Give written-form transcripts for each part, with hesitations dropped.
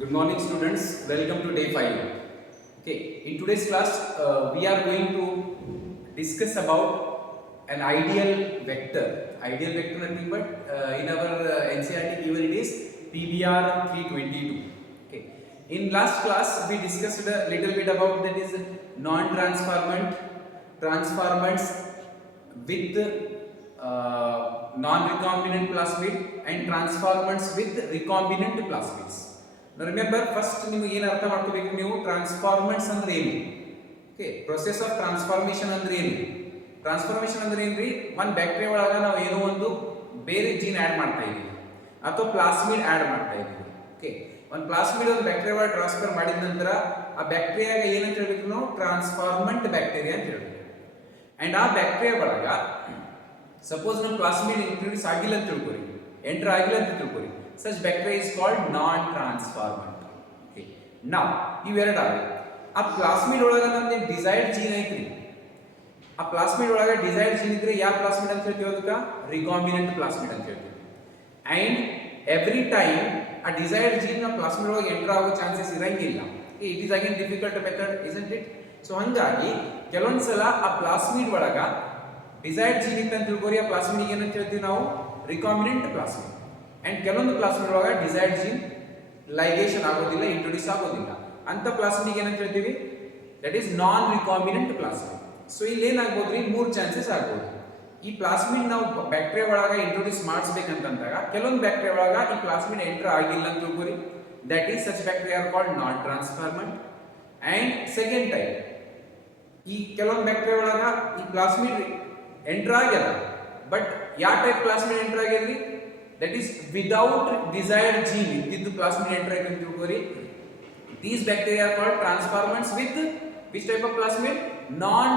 Good morning, students. Welcome to day 5. Okay, in today's class, we are going to discuss about an ideal vector. Ideal vector nothing but in our NCERT given it is PBR 322. Okay, in last class we discussed a little bit about that is non-transformant transformants with non-recombinant plasmid and transformants with recombinant plasmids. Now remember, first ನಿಮಗೆ ಏನು ಅರ್ಥ ಮಾಡ್ಕೋಬೇಕು, ನೀವು ಟ್ರಾನ್ಸ್ಫಾರ್ಮೆಂಟ್ಸ್ ಅಂದ್ರೆ ಏನು? Okay, process of transformation ಅಂದ್ರೆ ಏನು? ಟ್ರಾನ್ಸ್ಫಾರ್ಮೇಷನ್ ಅಂದ್ರೆ ಏನ್ರಿ? ಒಂದು ಬ್ಯಾಕ್ಟೀರಿಯಾ ಒಳಗ ನಾವು ಏನೋ ಒಂದು ಬೇರೆ ಜೀನ್ ಆಡ್ ಮಾಡ್ತಾ ಇದೀವಿ ಅಥವಾ ಪ್ಲಾಸ್ಮಿಡ್ ಆಡ್ ಮಾಡ್ತಾ ಇದೀವಿ. ಓಕೆ, ಒಂದು ಪ್ಲಾಸ್ಮಿಡ್ ಒಂದು ಬ್ಯಾಕ್ಟೀರಿಯಾ ಒಳಗೆ ಟ್ರಾನ್ಸ್ಫರ್ ಮಾಡಿದ ನಂತರ ಆ ಬ್ಯಾಕ್ಟೀರಿಯಾಗ ಏನಂತ ಹೇಳ್ಬೇಕು ನಾವು? ಟ್ರಾನ್ಸ್ಫಾರ್ಮೆಂಟ್ ಬ್ಯಾಕ್ಟೀರಿಯಾ ಅಂತ ಹೇಳ್ಬೇಕು. ಅಂಡ್ ಆ ಬ್ಯಾಕ್ಟೀರಿಯಾ ಒಳಗ ಸಪೋಸ್ ನಾವು ಪ್ಲಾಸ್ಮಿಡ್ ಇಂಟ್ರೊಡ್ಯೂಸ್ ಆಗಿಲ್ಲ ಅಂತ ತಿಳ್ಕೊರಿ, ಎಂಟರ್ ಆಗಿಲ್ಲ ಅಂತ ತಿಳ್ಕೊರಿ, such bacteria is called non-transformant. Okay, now ಇವೆರಡಾವೆ. ಆ ಪ್ಲಾಸ್ಮಿಡ್ ಒಳಗ ನಮ್ದು ಡಿಸೈರ್ಡ್ ಜೀನ್ ಐತ್ರಿ, ಆ ಪ್ಲಾಸ್ಮಿಡ್ ಒಳಗ ಡಿಸೈರ್ಡ್ ಜೀನ್ ಇದ್ರೆ ಯಾವ ಪ್ಲಾಸ್ಮಿಡ್ ಅಂತ ಹೇಳ್ತೀವಿ? ಅದಕ್ಕೆ ರಿಕಾಂಬಿನೆಂಟ್ ಪ್ಲಾಸ್ಮಿಡ್ ಅಂತ ಹೇಳ್ತೀವಿ. ಅಂಡ್ ಎವ್ರಿ ಟೈಮ್ ಆ ಡಿಸೈರ್ಡ್ ಜೀನ್ ನ ಪ್ಲಾಸ್ಮಿಡ್ ಒಳಗೆ ಎಂಟರ್ ಆಗೋ ಚಾನ್ಸಸ್ ಇರಂಗಿಲ್ಲ. It is again difficult method, isn't it? So ಹಂಗಾಗಿ ಕೆಲವೊಂದ್ಸಲ ಆ ಪ್ಲಾಸ್ಮಿಡ್ ಒಳಗ ಡಿಸೈರ್ಡ್ ಜೀನ್ ಇತ್ತು ಅಂತ ತಿಳ್ಕೊರಿ, ಆ ಪ್ಲಾಸ್ಮಿಡ್ ಏನಂತ ಹೇಳ್ತೀವಿ ನಾವು? Recombinant plasmid. ಅಂಡ್ ಕೆಲವೊಂದು ಪ್ಲಾಸ್ಮಿಡ್ ಒಳಗ ಡಿಸೈರ್ಡ್ ಜೀನ್ ಲೈಗೇಷನ್ ಆಗೋದಿಲ್ಲ, ಇಂಟ್ರೊಡ್ಯೂಸ್ ಆಗೋದಿಲ್ಲ, ಅಂತ ಪ್ಲಾಸ್ಮಿಡ್ ಏನಂತ ಹೇಳ್ತೀವಿ? That is non recombinant plasmid. So ಇಲ್ಲಿ ಏನಾಗ್ಬೋದ್ರಿ? ಮೂರು ಚಾನ್ಸಸ್ ಆಗ್ಬೋದು. ಈ ಪ್ಲಾಸ್ಮಿಡ್ ನಾವು ಬ್ಯಾಕ್ಟೀರಿಯಾ ಒಳಗ ಇಂಟ್ರೊಡ್ಯೂಸ್ ಮಾಡಿಸ್ಬೇಕಂತಂದಾಗ ಕೆಲವೊಂದು ಬ್ಯಾಕ್ಟೀರಿಯಾ ಒಳಗ ಈ ಪ್ಲಾಸ್ಮಿಡ್ ಎಂಟರ್ ಆಗಿಲ್ಲ ಅಂತ ತಿಳ್ಕೊರಿ, that is such bacteria are called non transformant. And second type, ಈ ಕೆಲವೊಂದು ಬ್ಯಾಕ್ಟೀರಿಯಾ ಒಳಗ ಈ ಪ್ಲಾಸ್ಮಿಡ್ ಎಂಟರ್ ಆಗ್ಯದ, ಬಟ್ ಯಾವ ಟೈಪ್ ಪ್ಲಾಸ್ಮಿಡ್ ಎಂಟರ್ ಆಗ್ಯದ್ರಿ? that is without desired gene iddu plasmid enter aaytu anta tilkori. These bacteria are called transformants with which type of plasmid? Non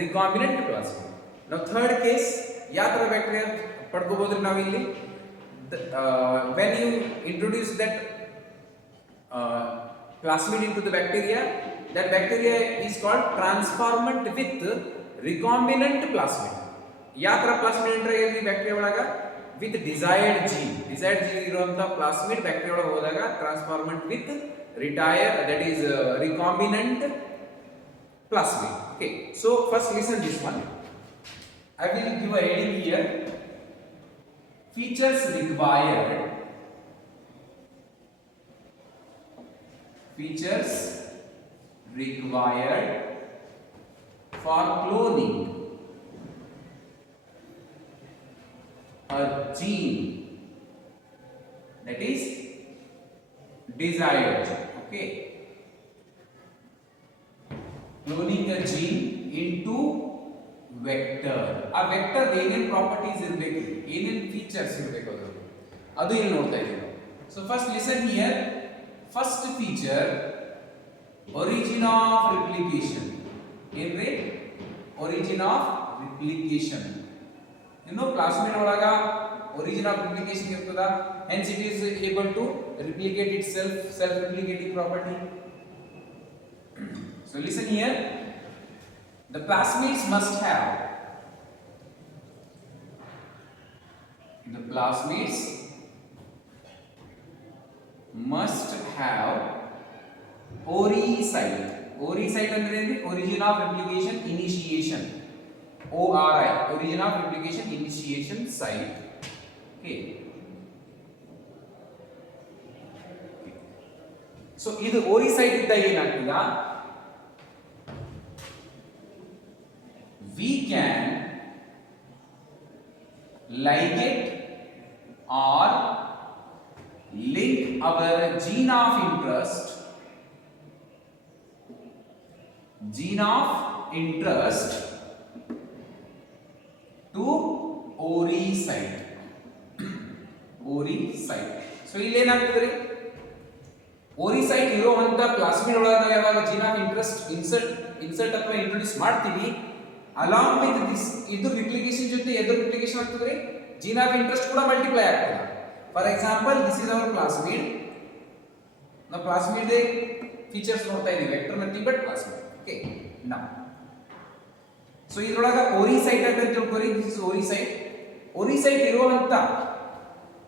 recombinant plasmid. Now third case, ya tara bacteria padkobodri navu illi when you introduce that plasmid into the bacteria, that bacteria is called transformant with recombinant plasmid. Ya tara plasmid enter agayri bacteria olaga with desired gene ಇರುವಂತ plasmid bacteria ಒಳಗೆ ಹೋದಾಗ ಟ್ರಾನ್ಸ್ಫಾರ್ಮೆಂಟ್ with that is recombinant plasmid. Okay, so first listen this one. I will give a heading here: features required for cloning a gene that is desired. Okay, cloning a gene into vector. ಆ vector ಏನೇನ್ properties ಇರಬೇಕು, ಏನೇನ್ features ಇರಬೇಕು ಅದು ಇಲ್ಲಿ ನೋಡ್ತಾ ಇದ್ದೀವಿ. So first listen here. First feature, origin of replication. ಏನ್ರಿ? Origin of replication. ಇನ್ನು ಪ್ಲಾಸ್ಮಿಡ್ ಒಳಗ ಒರಿಜಿನ್ ಆಫ್ ರಿಪ್ಲಿಕೇಶನ್ ಇರ್ತದ, hence it is able to replicate itself, self replicating property. So listen here, the plasmids must have oocyte. Oocyte ಅಂದ್ರೆ ಏನು? origin of replication initiation, ORI, origin of replication initiation site. Okay, so ಇದು oocyte ಇದ್ದಾಗ ಏನಾಗ್ತದ? we can ligate or link our gene of interest to oocyte. So ಇಲ್ಲಿ ಏನಾಗ್ತದ್ರಿ? oocyte ಇರುವಂತ plasmid ಒಳಗೆ ನಾವು ಯಾವಾಗ ಜೀನ್ ಆಫ್ ಇಂಟ್ರೆಸ್ಟ್ ಇನ್ಸರ್ಟ್ ಅಥವಾ ಇಂಟ್ರೊಡ್ಯೂಸ್ ಮಾಡ್ತೀವಿ, ಅಲಾಂಗ್ ವಿತ್ ದಿಸ್ ಇದು ರಿಪ್ಲಿಕೇಶನ್ ಜೊತೆ ಎದು ರಿಪ್ಲಿಕೇಶನ್ ಆಗ್ತದ್ರಿ? ಜೀನ್ ಆಫ್ ಇಂಟ್ರೆಸ್ಟ್ ಕೂಡ ಮಲ್ಟಿಪ್ಲೈ ಆಗ್ತದೆ. For example, this is our plasmid. ನಾವು ಪ್ಲಾಸ್ಮಿಡ್ ಫೀಚರ್ಸ್ ನೋಡ್ತಾ ಇದೀವಿ, vector nothing but plasmid. Okay, now so ಇದ್ರೊಳಗ oocyte ಅಂತ ತಿಳ್ಕೊರಿ. This is oocyte. oocyte ಇರುವಂತ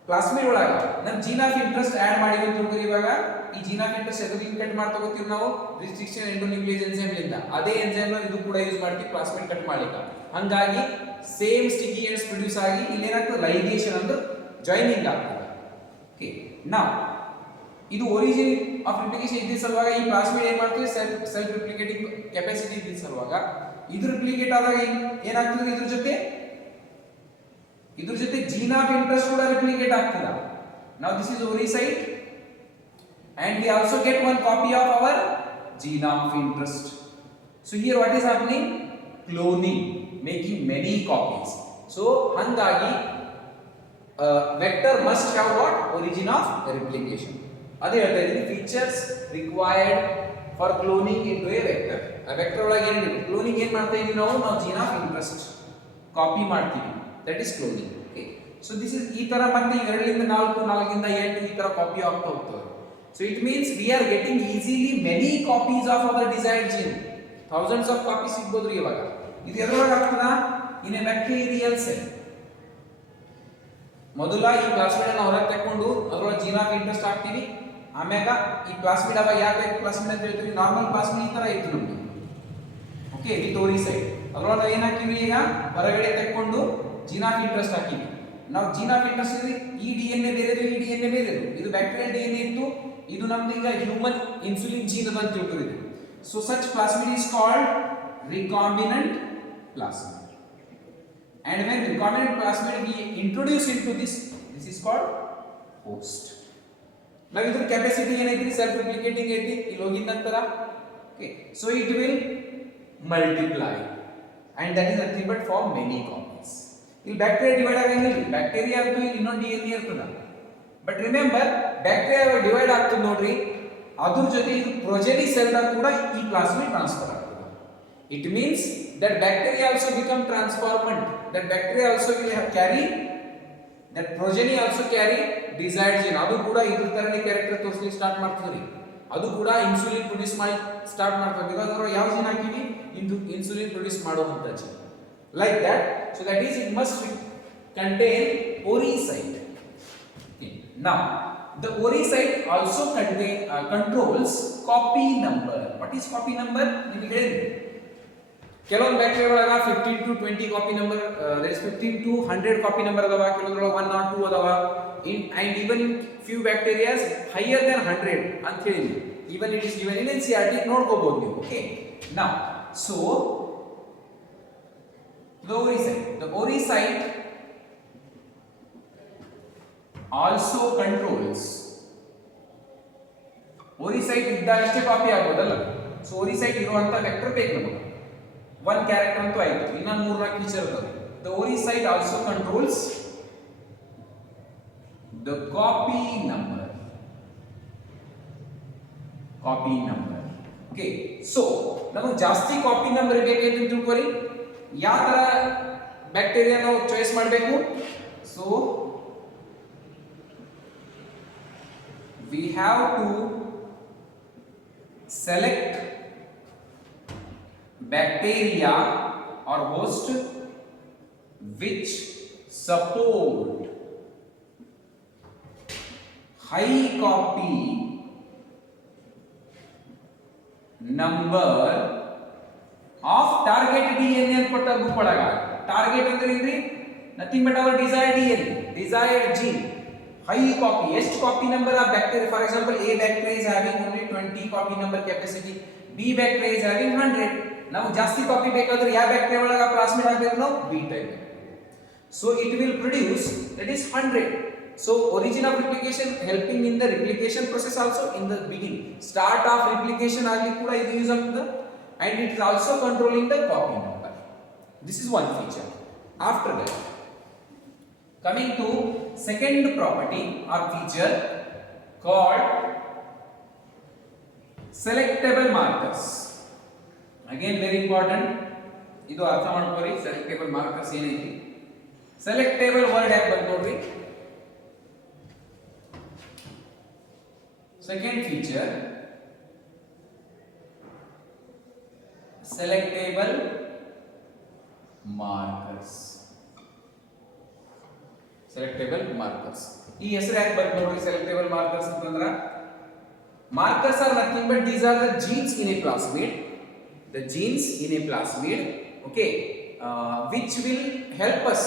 ಕ್ಲಾಸ್ಮೇಟ್ ಒಳಗ ನಾವು ಜೀನ್ ಆಫ್ ಇಂಟ್ರೆಸ್ಟ್ ಆಡ್ ಮಾಡಿವಿ ಅಂತ ತಿಳ್ಕೊರಿ. ಇವಾಗ ಈ ಜೀನ್ ಆಫ್ ಇಂಟ್ರೆಸ್ಟ್ ಎದರಿಂದ ಕಟ್ ಮಾಡ್ತಾ ಹೋಗ್ತೀವಿ ನಾವು, ರಿಸ್ಟ್ರಿಕ್ಷನ್ ಎಂಡೋನ್ಯೂಕ್ಲಿಯೇಸ್ ಎನ್ಸೈಮ್ ಲಿಂದ. ಅದೇ ಎನ್ಸೈಮ್ ನ ಇದು ಕೂಡ ಯೂಸ್ ಮಾಡ್ತೀವಿ ಕ್ಲಾಸ್ಮೇಟ್ ಕಟ್ ಮಾಡ್ಲಿಕ್ಕೆ. ಹಂಗಾಗಿ ಸೇಮ್ ಸ್ಟಿಕಿ ಎಂಡ್ಸ್ ಪ್ರೊಡ್ಯೂಸ್ ಆಗಿ ಇಲ್ಲಿ ಏನಾಗ್ತದೆ, ಲೈಗೇಷನ್ ಅಂದ್ರೆ ಜಾಯಿನಿಂಗ್ ಆಗ್ತದೆ. ಓಕೆ, ನಾವು ಇದು ಒರಿಜಿನ್ ಆಫ್ ರಿಪ್ಲಿಕೇಶನ್ ಇದ್ದ ಸಲುವಾಗ ಈ ಪ್ಲಾಸ್ಮಿಡ್ ಏನ್ ಮಾಡ್ತೀವಿ, ಸೆಲ್ಫ್ ರಿಪ್ಲಿಕೇಟಿಂಗ್ ಕೆಪಾಸಿಟಿ ಇದ್ದ ಸಲುವಾಗ ಇದು ರಿಪ್ಲಿಕೇಟ್ ಆದಾಗ ಏನಾಗ್ತದೆ, ಇದ್ರ ಜೊತೆ ಜೀನ್ ಆಫ್ ಇಂಟ್ರೆಸ್ಟ್ ಕೂಡ ರಿಪ್ಲಿಕೇಟ್ ಆಗ್ತದ. Now this is ori site and we also get one copy of our gene of interest. So here what is happening, cloning, making many copies. So hangagi vector must have what, origin of replication. ade ಹೇಳ್ತಾ ಇದೀನಿ, features required for cloning into a vector. a vector ಒಳಗೆ ಏನು cloning ಏನು ಮಾಡ್ತಾ ಇದೀವಿ ನಾವು gene of interest copy ಮಾಡ್ತೀವಿ, that is cloning. Okay, so this is ಈ ತರ ಮತ್ತೆ 2 ರಿಂದ 4 4 ರಿಂದ 8 ಈ ತರ ಕಾಪಿ ಆಗ್ತಾ ಹೋಗ್ತವೆ. So it means we are getting easily many copies of our desired gene. Thousands of copies ಸಿಗಬಹುದ್ರಿ. ಇವಾಗ ಇದು ಎದರೊಳಗೆ ಆಗ್ತದ, in a bacterial cell. ಮೊದಲ ಈ ಪ್ಲಾಸ್ಮಿಡ್ ಅನ್ನು ಹೊರಗೆ ತಕೊಂಡು ಅದರೊಳಗೆ ಜೀನ್ ಆಫ್ ಇಂಟ್ರೆಸ್ಟ್ ಹಾಕ್ತೀವಿ. ಆಮ್ಯಾಗ ಈ ಪ್ಲಾಸ್ಮಿಡ್ ಅವಾಗ ಯಾಕೆ ಪ್ಲಾಸ್ಮಿಡ್ ಅಂತ ಹೇಳ್ತೀವಿ, ನಾರ್ಮಲ್ ಪ್ಲಾಸ್ಮಿಡ್ ಈ ತರ ಇತ್ತು ನಮಗೆ. ಓಕೆ, ವಿತ್ ಓರಿಸೈಡ್ ಅದರೊಳಗೆ ಏನು ಹಾಕಿವಿ, ಈಗ ಹೊರಗಡೆ ತಕೊಂಡು ಜೀನ್ ಆಫ್ ಇಂಟ್ರೆಸ್ಟ್ ಹಾಕಿವಿ. ನಾವು ಜೀನ್ ಆಫ್ ಇಂಟ್ರೆಸ್ಟ್ ಇದ್ರೆ ಈ ಡಿಎನ್ಎ ಬೇರೆ, ಈ ಡಿಎನ್ಎ ಬೇರೆ. ಇದು ಬ್ಯಾಕ್ಟೀರಿಯಲ್ ಡಿಎನ್ಎ ಇತ್ತು, ಇದು ನಮ್ದು ಈಗ ಹ್ಯೂಮನ್ ಇನ್ಸುಲಿನ್ ಜೀನ್ ಅಂತ ತಿಳ್ಕೊಂಡಿದ್ವಿ. So such plasmid is called recombinant plasmid, and when recombinant plasmid we introduce into this is called host. now iದ್ರ capacity ಏನೈತಿ, self replicating ಐತಿ ಇಲ್ಲಿ ಹೋಗಿದ ನಂತರ. okay, so it will multiply and that is nothing but form many copies. ಇಲ್ಲಿ bacteria divide ಆಗಂಗಿಲ್ಲ, ಬ್ಯಾಕ್ಟೀರಿಯಾ ಅಂತೂ ಇಲ್ಲಿ ಇನ್ನೊಂದು ಡಿಎನ್ಎ ಇರ್ತದ. ಬಟ್ ರಿಮೆಂಬರ್, ಬ್ಯಾಕ್ಟೀರಿಯಾ ಡಿವೈಡ್ ಆಗ್ತದೆ ನೋಡ್ರಿ, ಅದ್ರ ಜೊತೆ ಇದು ಪ್ರೊಜೆನಿ ಸೆಲ್ ದಾಗ ಕೂಡ ಈ ಪ್ಲಾಸ್ಮಿಡ್ ಟ್ರಾನ್ಸ್ಫರ್ ಆಗ್ತದೆ. It means that bacteria also become transformant, that bacteria also will carry that progeny also carry desired gene. ಅದು ಕೂಡ ಇದ್ರ ತರನೇ ಕ್ಯಾರೆಕ್ಟರ್ ತೋರಿಸಲಿಕ್ಕೆ ಸ್ಟಾರ್ಟ್ ಮಾಡ್ತದ್ರಿ. ಅದು ಕೂಡ ಇನ್ಸುಲಿನ್ ಪ್ರೊಡ್ಯೂಸ್ ಮಾಡಿ ಸ್ಟಾರ್ಟ್ ಮಾಡ್ತದೆ. ಬಿಕಾಸ್ ಅವರು ಯಾವ ಜೀನ್ ಹಾಕಿವಿ, ಇನ್ಸುಲಿನ್ ಪ್ರೊಡ್ಯೂಸ್ ಮಾಡುವಂತ gene. Like that, so that is it must contain ori site. Now, the oocyte also controls copy number. What is copy number? ನಿಮಗೆ ಹೇಳಿದೆ, ಕೆಲವೊಂದು ಬ್ಯಾಕ್ಟೀರಿಯಾ ಒಳಗ 15 to 20 copy number, that is 15 to 100 copy number ಅದಾವ, ಕೆಲವೊಂದ್ರೊಳಗ 1 or 2 ಅದಾವ. and even few bacteria higher than 100 ಅಂತ ಹೇಳಿ, even it is given in NCERT, ನೋಡ್ಕೋಬಹುದು ನೀವು. Okay, now so the oocyte also controls. oocyte ಇದ್ದಾಗಷ್ಟೇ ಕಾಪಿ ಆಗೋದಲ್ಲ. ಸೊ oocyte ಇರುವಂತ ವೆಕ್ಟರ್ ಬೇಕು ನಮಗೆ. ಒನ್ ಕ್ಯಾರೆಕ್ಟರ್ ಅಂತೂ ಆಯ್ತು, ಇನ್ನೊಂದು 3-4 ಫೀಚರ್ ಇರ್ತದೆ. the oocyte also controls the copy number. Okay, so ನಮಗೆ ಜಾಸ್ತಿ ಕಾಪಿ ನಂಬರ್ ಬೇಕಂತ ತಿಳ್ಕೊರಿ. ಯಾವ ತರ ಬ್ಯಾಕ್ಟೀರಿಯಾ ನಾವು ಚಾಯ್ಸ್ ಮಾಡಬೇಕು? So we have to select bacteria or host which support high copy number of target DNA ಅಂತ ಕೊಟ್ಟ ಗ್ರೂಪ್ ಒಳಗ. ಟಾರ್ಗೆಟ್ ಅಂದ್ರೆ ಏನ್ರಿ? Nothing but our desired DNA, desired gene. high copy, ಎಷ್ಟು copy number of bacteria, for example A bacteria is having only 20 copy number capacity, B bacteria is having 100. ನಾವು ಜಾಸ್ತಿ ಕಾಪಿ ಬೇಕಾದ್ರೆ ಯಾವ ಬ್ಯಾಕ್ಟೀರಿಯಾ ಒಳಗ ಪ್ಲಾಸ್ಮಿಡ್ ಹಾಕಬೇಕು ನಾವು? B type. so it will produce, that is 100. so origin of replication helping in the replication process also in the beginning, start of replication ಆಗಲಿ ಕೂಡ ಇದು ಯೂಸ್ ಆಗ್ತದೆ. and it is also controlling the copy number. this is one feature. after that, coming to second property or feature called selectable markers. again very important, ಇದು ಅರ್ಥ ಮಾಡ್ಕೊಳ್ಳಿ. selectable markers ಏನೈತಿ? selectable word ಯಾಕೆ ಬಂತು ನೋಡ್ರಿ. second feature, selectable markers. Selectable markers. ಈ ಹೆಸರು ಯಾಕೆ ಬಂತು ನೋಡ್ರಿ ಸೆಲೆಕ್ಟೇಬಲ್ ಮಾರ್ಕರ್ಸ್ ಅಂತಂದ್ರ markers are nothing but these are the genes in a plasmid, the genes in a plasmid, okay, which will help us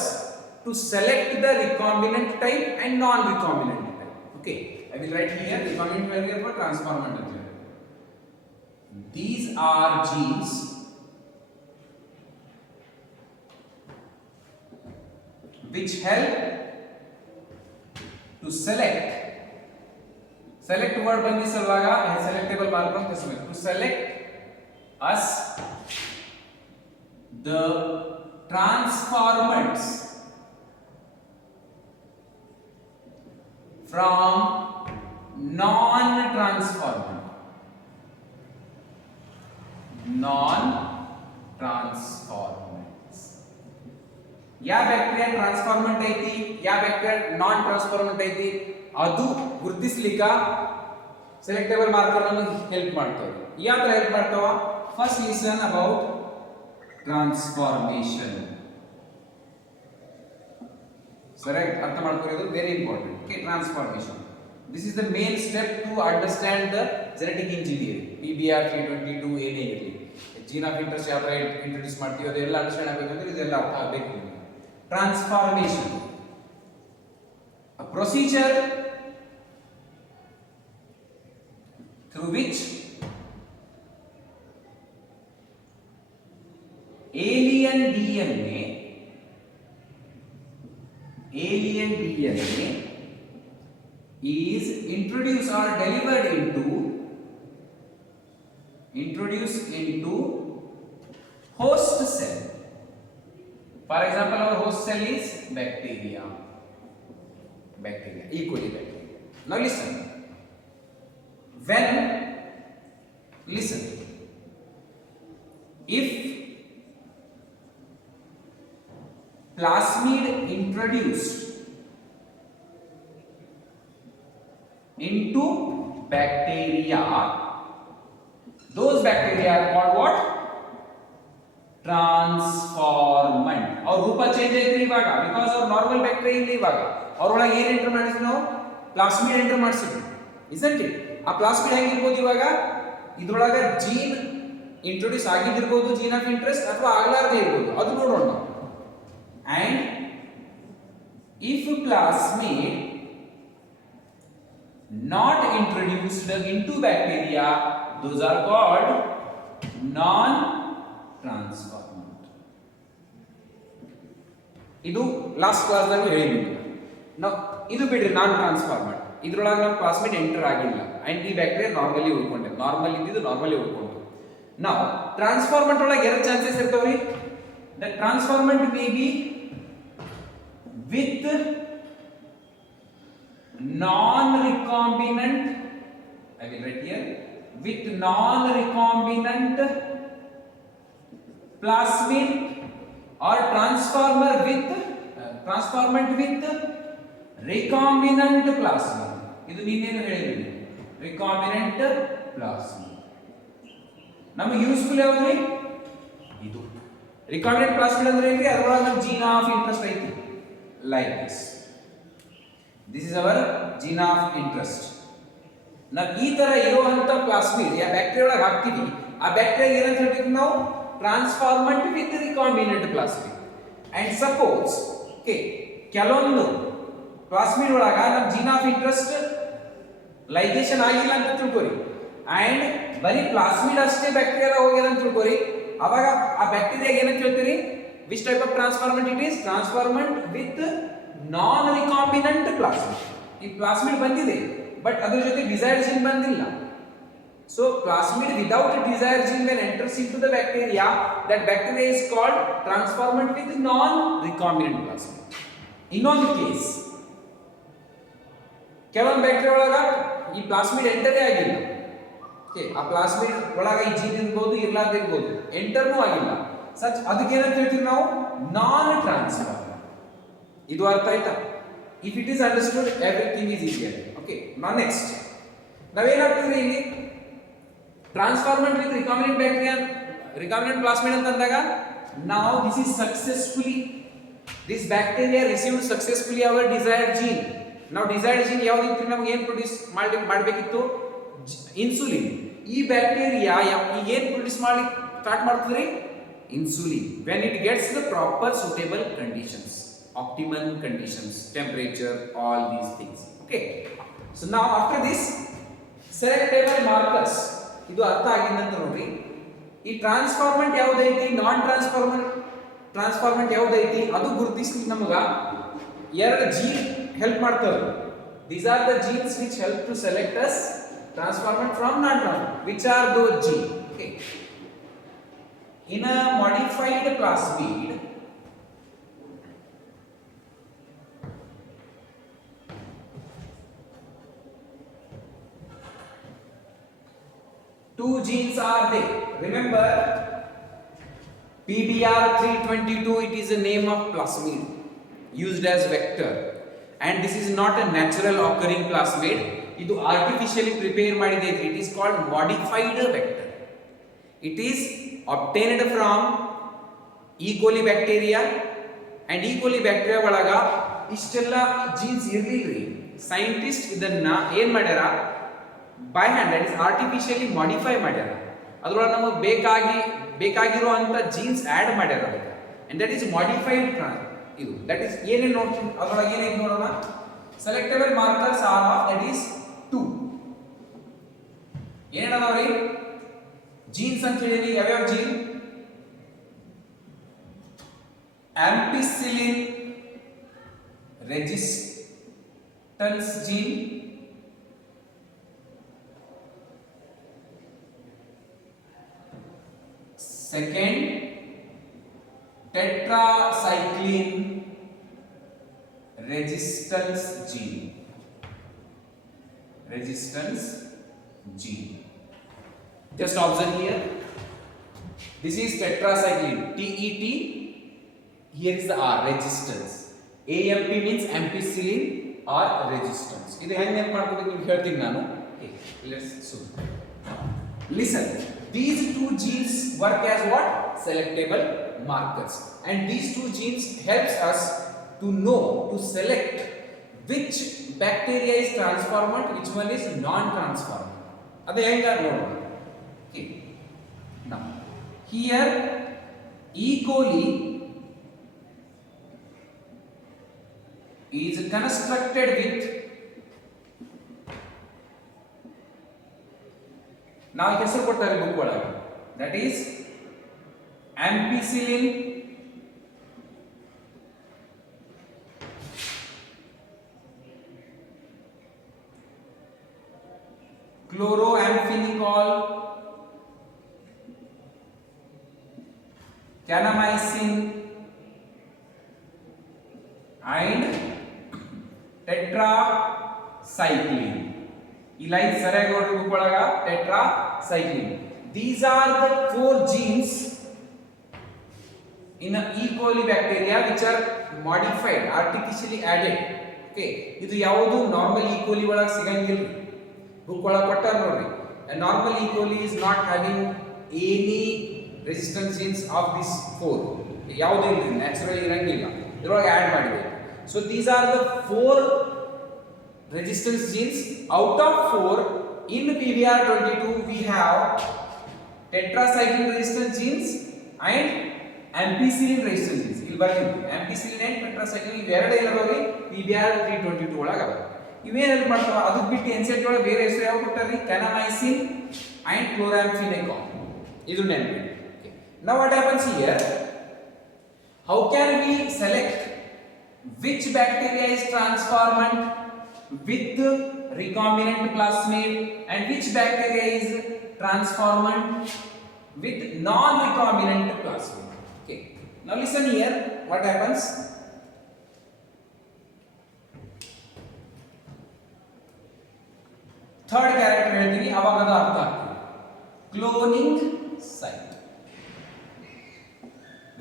to select the recombinant type and non-recombinant type. Okay, I will write here recombinant value for transformant. These are genes which help to select word ಬಂದಿ ಸಲುವಾಗ selectable marker ಅಂತ ಹೆಸರು to select us the transformants from non-transformant या ಬ್ಯಾಕ್ಟೀರಿಯಾ ಟ್ರಾನ್ಸ್ಫಾರ್ಮೆಂಟ್ ಐತಿ ಯಾ ಬ್ಯಾಕ್ಟೀರಿಯಾ ನಾನ್ ಟ್ರಾನ್ಸ್ಫಾರ್ಮೆಂಟ್ ಐತಿ ಅದು ಗುರುತಿಸಲಿಕ್ಕ ಸೆಲೆಕ್ಟೇಬಲ್ ಮಾರ್ಕರ್ ನಮಗೆ ಹೆಲ್ಪ್ ಮಾಡ್ತವೆ. ಯಾವ ತರ ಹೆಲ್ಪ್ ಮಾಡ್ತಾವ? First listen about transformation. ಸರಿಯಾಗಿ ಅರ್ಥ ಮಾಡ್ಕೊಳ್ಳೋದು very important. Okay, transformation this is the main step to understand the genetic engineering. PBR 322 ಏನೇ ಇರಲಿ, ಜೀನ್ ಆಫ್ ಇಂಟ್ರೆಸ್ಟ್ ಯಾವ ತರ ಇಂಟ್ರೊಡ್ಯೂಸ್ ಮಾಡ್ತೀವಿ ಅದೆಲ್ಲ ಅಂಡರ್ಸ್ಟ್ಯಾಂಡ್ ಆಗಬೇಕಂದ್ರೆ ಇದೆಲ್ಲ ಅರ್ಥ ಆಗಬೇಕು. Transformation, a procedure through which alien DNA is introduced or delivered into host cell. For example, our host cell is bacteria, E. coli bacteria. Now listen. If plasmid introduced into bacteria, those bacteria are called what? ಟ್ರಾನ್ಸ್ಫಾರ್ಮೆಂಟ್. ಅವ್ರ ರೂಪ ಚೇಂಜ್ ಐತ್ರಿ ಇವಾಗ, ಬಿಕಾಸ್ ಅವ್ರ normal bacteria ಇಲ್ಲ. ಇವಾಗ ಅವ್ರೊಳಗೆ ಏನ್ ಎಂಟರ್ ಮಾಡಿದ್ವಿ ನಾವು? ಪ್ಲಾಸ್ಮಿಡ್ ಎಂಟರ್ ಮಾಡಿಸಿದ್ವಿ, ಇಸಂಟ್ ಇಟ್? ಆ ಪ್ಲಾಸ್ಮಿಡ್ ಹೆಂಗಿರ್ಬೋದು? ಇವಾಗ ಇದ್ರೊಳಗೆ ಜೀನ್ ಇಂಟ್ರೊಡ್ಯೂಸ್ ಆಗಿದ್ದಿರ್ಬೋದು, ಜೀನ್ ಆಫ್ ಇಂಟ್ರೆಸ್ಟ್, ಅಥವಾ ಆಗ್ಲಾರ್ದೇ ಇರ್ಬೋದು, ಅದು ನೋಡೋಣ ನಾವು. And if plasmid not introduced into bacteria, those are called non transformant. ಇದು ಲಾಸ್ಟ್ ಕ್ಲಾಸ್ ದಾಗ ಹೇಳಿದ್ವಿ ನಾವು. ಇದು ಬಿಡ್ರಿ ನಾನ್ ಟ್ರಾನ್ಸ್ಫಾರ್ಮೆಂಟ್, ಇದ್ರೊಳಗೆ ನಮ್ಮ ಪ್ಲಾಸ್ಮಿಡ್ ಎಂಟರ್ ಆಗಿಲ್ಲ ಅಂಡ್ ಈ ಬ್ಯಾಕ್ಟೀರಿಯಾ ನಾರ್ಮಲಿ ಉಳ್ಕೊಂಡೆ, ನಾರ್ಮಲ್ ಇದ್ದಿದ್ದು ನಾರ್ಮಲಿ ಉಳ್ಕೊಂಡು. ನಾವು ಟ್ರಾನ್ಸ್ಫಾರ್ಮೆಂಟ್ ಒಳಗೆ ಎರಡು ಚಾನ್ಸಸ್ ಇರ್ತಾವ್ರಿ. The transformant may be with non recombinant, I will write here, with non recombinant plasmid or transformant with recombinant plasmid. ಇದು ನೀನೇನು ಹೇಳಿದ್ರಿ? recombinant plasmid. ನಮಗೆ ಯೂಸ್ಫುಲ್ ಯಾವ್ದ್ರಿ? ಇದು recombinant plasmid ಅಂದ್ರೆ ಏನ್ರಿ? ಅದರೊಳಗೆ ನಮ್ಮ ಜೀನ್ ಆಫ್ ಇಂಟ್ರೆಸ್ಟ್ ಐತಿ. Like this is our gene of interest. ನಾವು ಈ ತರ ಇರುವಂತ ಪ್ಲಾಸ್ಮಿಡ್ ಯಾ ಬ್ಯಾಕ್ಟೀರಿಯಾ ಒಳಗೆ ಹಾಕ್ತೀವಿ, ಆ ಬ್ಯಾಕ್ಟೀರಿಯಾ ಏನಂತ ಹೇಳ್ತೀವಿ ನಾವು? Transformant with recombinant plasmid. And suppose ಕೆಲವೊಂದು ಪ್ಲಾಸ್ಮಿಡ್ ಒಳಗ ನಮ್ಮ ಜೀನ್ ಆಫ್ ಇಂಟ್ರೆಸ್ಟ್ ಲೈಗೇಷನ್ ಆಗಿಲ್ಲ ಅಂತ ತಿಳ್ಕೊರಿ, ಅಂಡ್ ಬರೀ ಪ್ಲಾಸ್ಮಿಡ್ ಅಷ್ಟೇ ಬ್ಯಾಕ್ಟೀರಿಯಾ ಹೋಗ್ಯದ ಅಂತ ತಿಳ್ಕೊರಿ. ಅವಾಗ ಆ ಬ್ಯಾಕ್ಟೀರಿಯಾ ಏನಂತ ಹೇಳ್ತೀರಿ? Which type of transformant it is? Transformant with non recombinant plasmid. ಈ ಪ್ಲಾಸ್ಮಿಡ್ ಬಂದಿದೆ ಬಟ್ ಅದ್ರ ಜೊತೆ ಡಿಸೈರ್ಡ್ ಜೀನ್ ಬಂದಿಲ್ಲ. So plasmid without a desired gene when enters into the bacteria, that bacteria is called transformant with non-recombinant plasmid. ಇನ್ನೊಂದು ಕೇಸ್, ಕೆಲವೊಂದು bacteria ಒಳಗ ಈ ಪ್ಲಾಸ್ಮಿಡ್ ಎಂಟರೇ ಆಗಿಲ್ಲ. ಆ ಪ್ಲಾಸ್ಮಿಡ್ ಒಳಗ ಈ ಜೀನ್ ಇರ್ಬೋದು, ಇರ್ಲಾರ್ದೇ ಇರ್ಬೋದು, ಎಂಟರ್ನೂ ಆಗಿಲ್ಲ. ಸಚ್ ಅದಕ್ಕೆ ಏನಂತ ಹೇಳ್ತೀವಿ ನಾವು? ನಾನ್ ಟ್ರಾನ್ಸ್ಫಾರ್ಮೆಂಟ್. ಇದು ಅರ್ಥ ಆಯ್ತಾ? If it is understood everything is easier. Okay, ನಾ ನೆಕ್ಸ್ಟ್ ನಾವೇನಾಗ್ತೀವಿ ಇಲ್ಲಿ? ಟ್ರಾನ್ಸ್ಫಾರ್ಮೆಂಟ್ with recombinant bacteria, recombinant plasmid ಅಂತಂದಾಗ ನಾವು this is successfully This bacteria received successfully our desired gene. Now desired gene ಯಾವ್ದಿತ್ತು ನಮಗೆ ಏನು ಪ್ರೊಡ್ಯೂಸ್ ಮಾಡಬೇಕಿತ್ತು ಇನ್ಸುಲಿನ್. ಈ ಬ್ಯಾಕ್ಟೀರಿಯಾ ಈಗ ಏನು ಪ್ರೊಡ್ಯೂಸ್ ಮಾಡಿ ಸ್ಟಾರ್ಟ್ ಮಾಡ್ತದ್ರಿ insulin when it gets the proper suitable conditions, optimum conditions, temperature, all these things. Okay, so now after this selectable markers ಇದು ಅರ್ಥ ಆಗಿಲ್ಲ ಅಂತ ನೋಡ್ರಿ. ಈ ಟ್ರಾನ್ಸ್ಫಾರ್ಮೆಂಟ್ ಯಾವುದೈತಿ ನಾನ್ ಟ್ರಾನ್ಸ್ಫಾರ್ಮೆಂಟ್ ಯಾವುದೈತಿ ಅದು ಗುರುತಿಸ್ಲಿಕ್ಕೆ ನಮಗ ಎರಡು ಜೀನ್ ಹೆಲ್ಪ್ ಮಾಡ್ತಾರೆ. These are the genes which help to select us transformant from non-transformant. Which are those genes? Okay. In a modified plasmid, two genes are there. Remember, PBR322, it is a name of plasmid used as vector, and this is not a natural occurring plasmid. It is artificially prepared ಮಾಡಿದೆ. It is called modified vector. It is obtained from E. coli bacteria, and E. coli bacteria ಒಳಗ ಇಷ್ಟೆಲ್ಲ ಜೀನ್ಸ್ ಇರಲಿಲ್ಲ. ಸೈಂಟಿಸ್ಟ್ ಇದನ್ನ ಏನು ಮಾಡ್ಯಾರ by hand, that is artificially modify ಮಾಡ್ಯಾರ. ಅದರೊಳಗೆ ನಮಗೆ ಬೇಕಾಗಿರುವಂತ ಜೀನ್ಸ್ ಆಡ್ ಮಾಡ್ಯಾರ ಅದಕ್ಕೆ, ಅಂಡ್ ದಟ್ ಇಸ್ ಮಾಡಿಫೈಡ್ ಇದು. ದಟ್ ಇಸ್ ಏನೇನು ನೋಡ್ತೀನಿ ಅದರೊಳಗೆ ಏನೇನು ನೋಡೋಣ. Selectable markers are of that is 2. ಏನೇನದಾವ್ರಿ ಜೀನ್ಸ್ ಅಂತ ಹೇಳಿ ಯಾವ್ಯಾವ gene? Ampicillin resistance gene, second tetracycline resistance gene. Just observe here, this is tetracycline, TET, here is the R, resistance. AMP means ampicillin or resistance. ಇದು ಹೆಂಗೆ ನೆನಪು ಮಾಡ್ಕೋಬೇಕು ನಿಮ್ಗೆ ಹೇಳ್ತೀನಿ ನಾನು. Let's listen. These two genes work as what? Selectable markers, and these two genes helps us to know, to select which bacteria is transformant, which one is non-transformant. Adu henga nodoಣ. Okay, now here E. coli is constructed with, ನಾವು ಹೆಸರು ಕೊಡ್ತಾರೆ book ಒಳಗೆ, that is ampicillin chloroamphenicol, kanamycin and tetracycline. ಈ line ಸರಿಯಾಗಿ ನೋಡಿ ಬುಕ್ ಒಳಗ tetracycline. These are the 4 genes in a E. coli bacteria which are modified, artificially added. Okay, ಇದು ಯಾವುದು ನಾರ್ಮಲ್ E. coli ಒಳಗೆ ಸಿಗಂಗಿಲ್ಲ. ಬುಕ್ ಒಳಗೆ ಕೊಟ್ಟಾರ ನೋಡ್ರಿ. A normal E. coli is not having any resistance genes of these 4. ಯಾವುದು ಇಲ್ಲ, ನ್ಯಾಚುರಲ್ ಇರಂಗಿಲ್ಲ, ಇದರೊಳಗೆ ಆಡ್ ಮಾಡಿದೆ. So these are the 4 resistance genes. Out of 4 in PBR22 we have tetracycline resistant genes and ampicillin resistant genes. ಇಲ್ಲಿ ಬರ್ತೀನಿ, ampicillin and tetracycline ಇವೆರಡೇ ಇರೋರಿ PBR322 ಒಳಗೆ ಅವ. ಇವೇನು ಹೆಲ್ಪ್ ಮಾಡ್ತಾವ? ಅದಕ್ಕೆ ಬಿಟ್ಟು NCERT ಒಳಗೆ ಬೇರೆ ಹೆಸರು ಯಾವ ಕೊಟ್ಟಾರಿ? kanamycin and chloramphenicol. ಇದು ನೆನಪಿಡಿ. Now what happens here? How can we select which bacteria is transformant with recombinant plasmid and which bacteria is transformant with non-recombinant plasmid? Okay, now listen here, what happens? Third character ಹೇಳ್ತೀನಿ, ಅವಾಗ ಅದು ಅರ್ಥ ಆಗ್ತದೆ. Cloning site,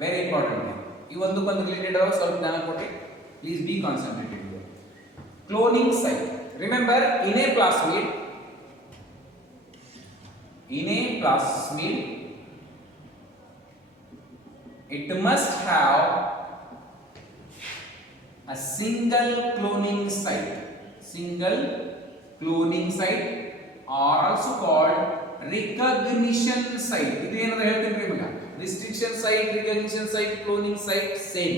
very important. ಈ ಒಂದಕ್ಕೊಂದು ರಿಲೇಟೆಡ್ ಆಗಿ ಸ್ವಲ್ಪ ಜ್ಞಾನ ಕೊಟ್ಟು please be concentrated. Cloning site. Remember, in a plasmid, it must have a single cloning site. Single cloning site are also called recognition site. ಇದು ಏನಂತ ಹೇಳ್ತೀನಿ ನಿಮಗೆ. Restriction site, recognition site, cloning site same.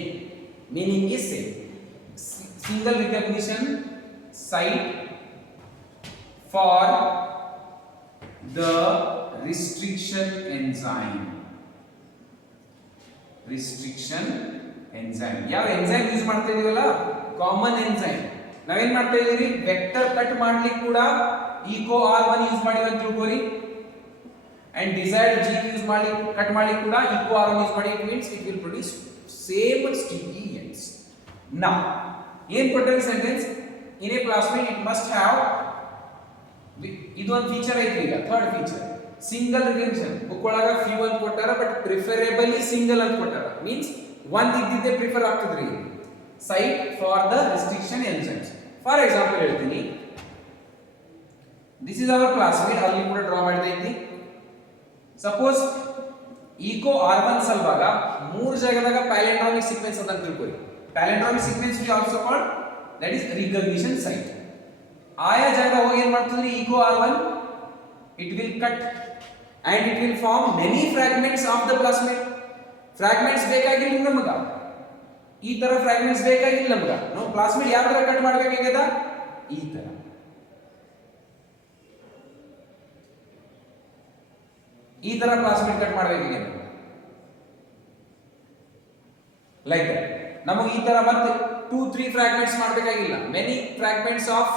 Meaning is same. Single recognition site for the restriction enzyme. Restriction enzyme. ಯಾವ enzyme use ಮಾಡ್ತಾ ಇದೀವಲ್ಲ, common enzyme. ನಾವೇನ್ ಮಾಡ್ತಾ ಇದೀವಿ, ವೆಕ್ಟರ್ ಕಟ್ ಮಾಡ್ಲಿಕ್ಕೆ ಕೂಡ echo r1 ಯೂಸ್ ಮಾಡಿವಿ ಅಂತ ತಿಳ್ಕೊರಿ, and desired gene ಯೂಸ್ ಮಾಡಿ ಕಟ್ ಮಾಡ್ಲಿಕ್ಕೆ ಕೂಡ echo r1 ಯೂಸ್ ಮಾಡಿ. It means it will produce same sticky ends. Now ಏನ್ ಕೊಟ್ಟರೆ sentence, in a plasmid it must have, ಇದು ಒಂದು ಫೀಚರ್ ಐತಿ. ಈಗ third feature single relation. Book ಒಳಗ ಫ್ಯೂ ಅಂತ ಕೊಟ್ಟಾರ, ಬಟ್ ಪ್ರಿಫರೆಬಲಿ ಸಿಂಗಲ್ ಅಂತ ಕೊಟ್ಟಾರ. ಮೀನ್ಸ್ ಒಂದ್ ಇದ್ದಿದ್ದೇ ಪ್ರಿಫರ್ ಆಗ್ತದ್ರಿ. Site for the restriction enzymes. For example ಹೇಳ್ತೀನಿ, ದಿಸ್ ಇಸ್ ಅವರ್ ಪ್ಲಾಸ್ಮಿಡ್. ಅಲ್ಲಿ ಕೂಡ ಡ್ರಾ ಮಾಡಿದೈತಿ. ಸಪೋಸ್ ಈಕೋ R1 ಸಲ್ವಾಗ ಮೂರು ಜಾಗದಾಗ ಪ್ಯಾಲೆಂಡ್ರಾಮಿಕ್ ಸೀಕ್ವೆನ್ಸ್ ಅಂತ ತಿಳ್ಕೊಳ್ಳಿ. Palindromic sequence we also called that is recognition site. ಆಯಾ ಜಾಗ ಹೋಗಿ ಏನ್ ಮಾಡ್ತದ್ರಿ, Eco R1 it will cut and it will form many fragments of the plasmid. Fragments ಬೇಕಾಗಿಲ್ಲ ನಮಗ, ಈ ತರ ಫ್ರಾಗ್ಮೆಂಟ್ಸ್ ಬೇಕಾಗಿಲ್ಲ ನಮಗ. ನಾವು ಪ್ಲಾಸ್ಮಿಡ್ ಯಾವ ತರ ಕಟ್ ಮಾಡಬೇಕಾಗಿದೆ, ಈ ತರ. ಈ ತರ ಪ್ಲಾಸ್ಮಿಡ್ ಕಟ್ ಮಾಡಬೇಕಾಗಿದೆ ಲೈಕ್ ದಟ್. ನಮಗೆ ಈ ತರ ಮತ್ತೆ 2-3 ಫ್ರಾಗ್ಮೆಂಟ್ಸ್ ಮಾಡಬೇಕಾಗಿಲ್ಲ. Many fragments of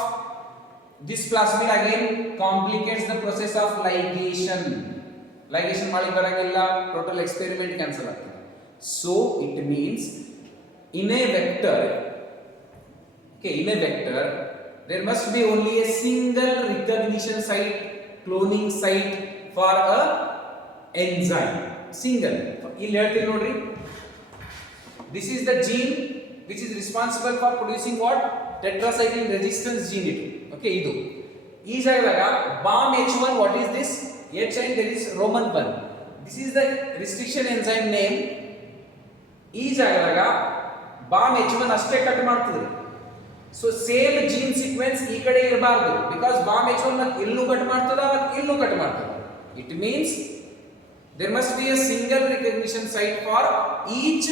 this plasmid again complicates the process of ligation. Ligation ಮಾಡಿ ಬರಂಗಿಲ್ಲ, ಟೋಟಲ್ ಎಕ್ಸ್ಪೆರಿಮೆಂಟ್ ಕ್ಯಾನ್ಸಲ್ ಆಗ್ತದೆ. So it means in a vector, okay, in a vector there must be only a single recognition site, cloning site for a enzyme. Single. ಇಲ್ಲಿ ಹೇಳ್ತೀನಿ ನೋಡ್ರಿ, this is the gene which is responsible for producing what, tetracycline resistance gene ಇದು. Okay, ಇದು ಈ ಜಾಗದಾಗ BAM H1, what is this, H and there is Roman 1, this is the restriction enzyme name. ಈ ಜಾಗದಾಗ BAM H1 ಅಷ್ಟೇ ಕಟ್ ಮಾಡ್ತದೆ. So same gene sequence ಈ ಕಡೆ ಇರಬಾರ್ದು, ಬಿಕಾಸ್ BAM H1 ಮತ್ತೆ ಇಲ್ಲೂ ಕಟ್ ಮಾಡ್ತದ ಮತ್ತೆ ಇಲ್ಲೂ ಕಟ್ ಮಾಡ್ತದ. It means there must be a single recognition site for each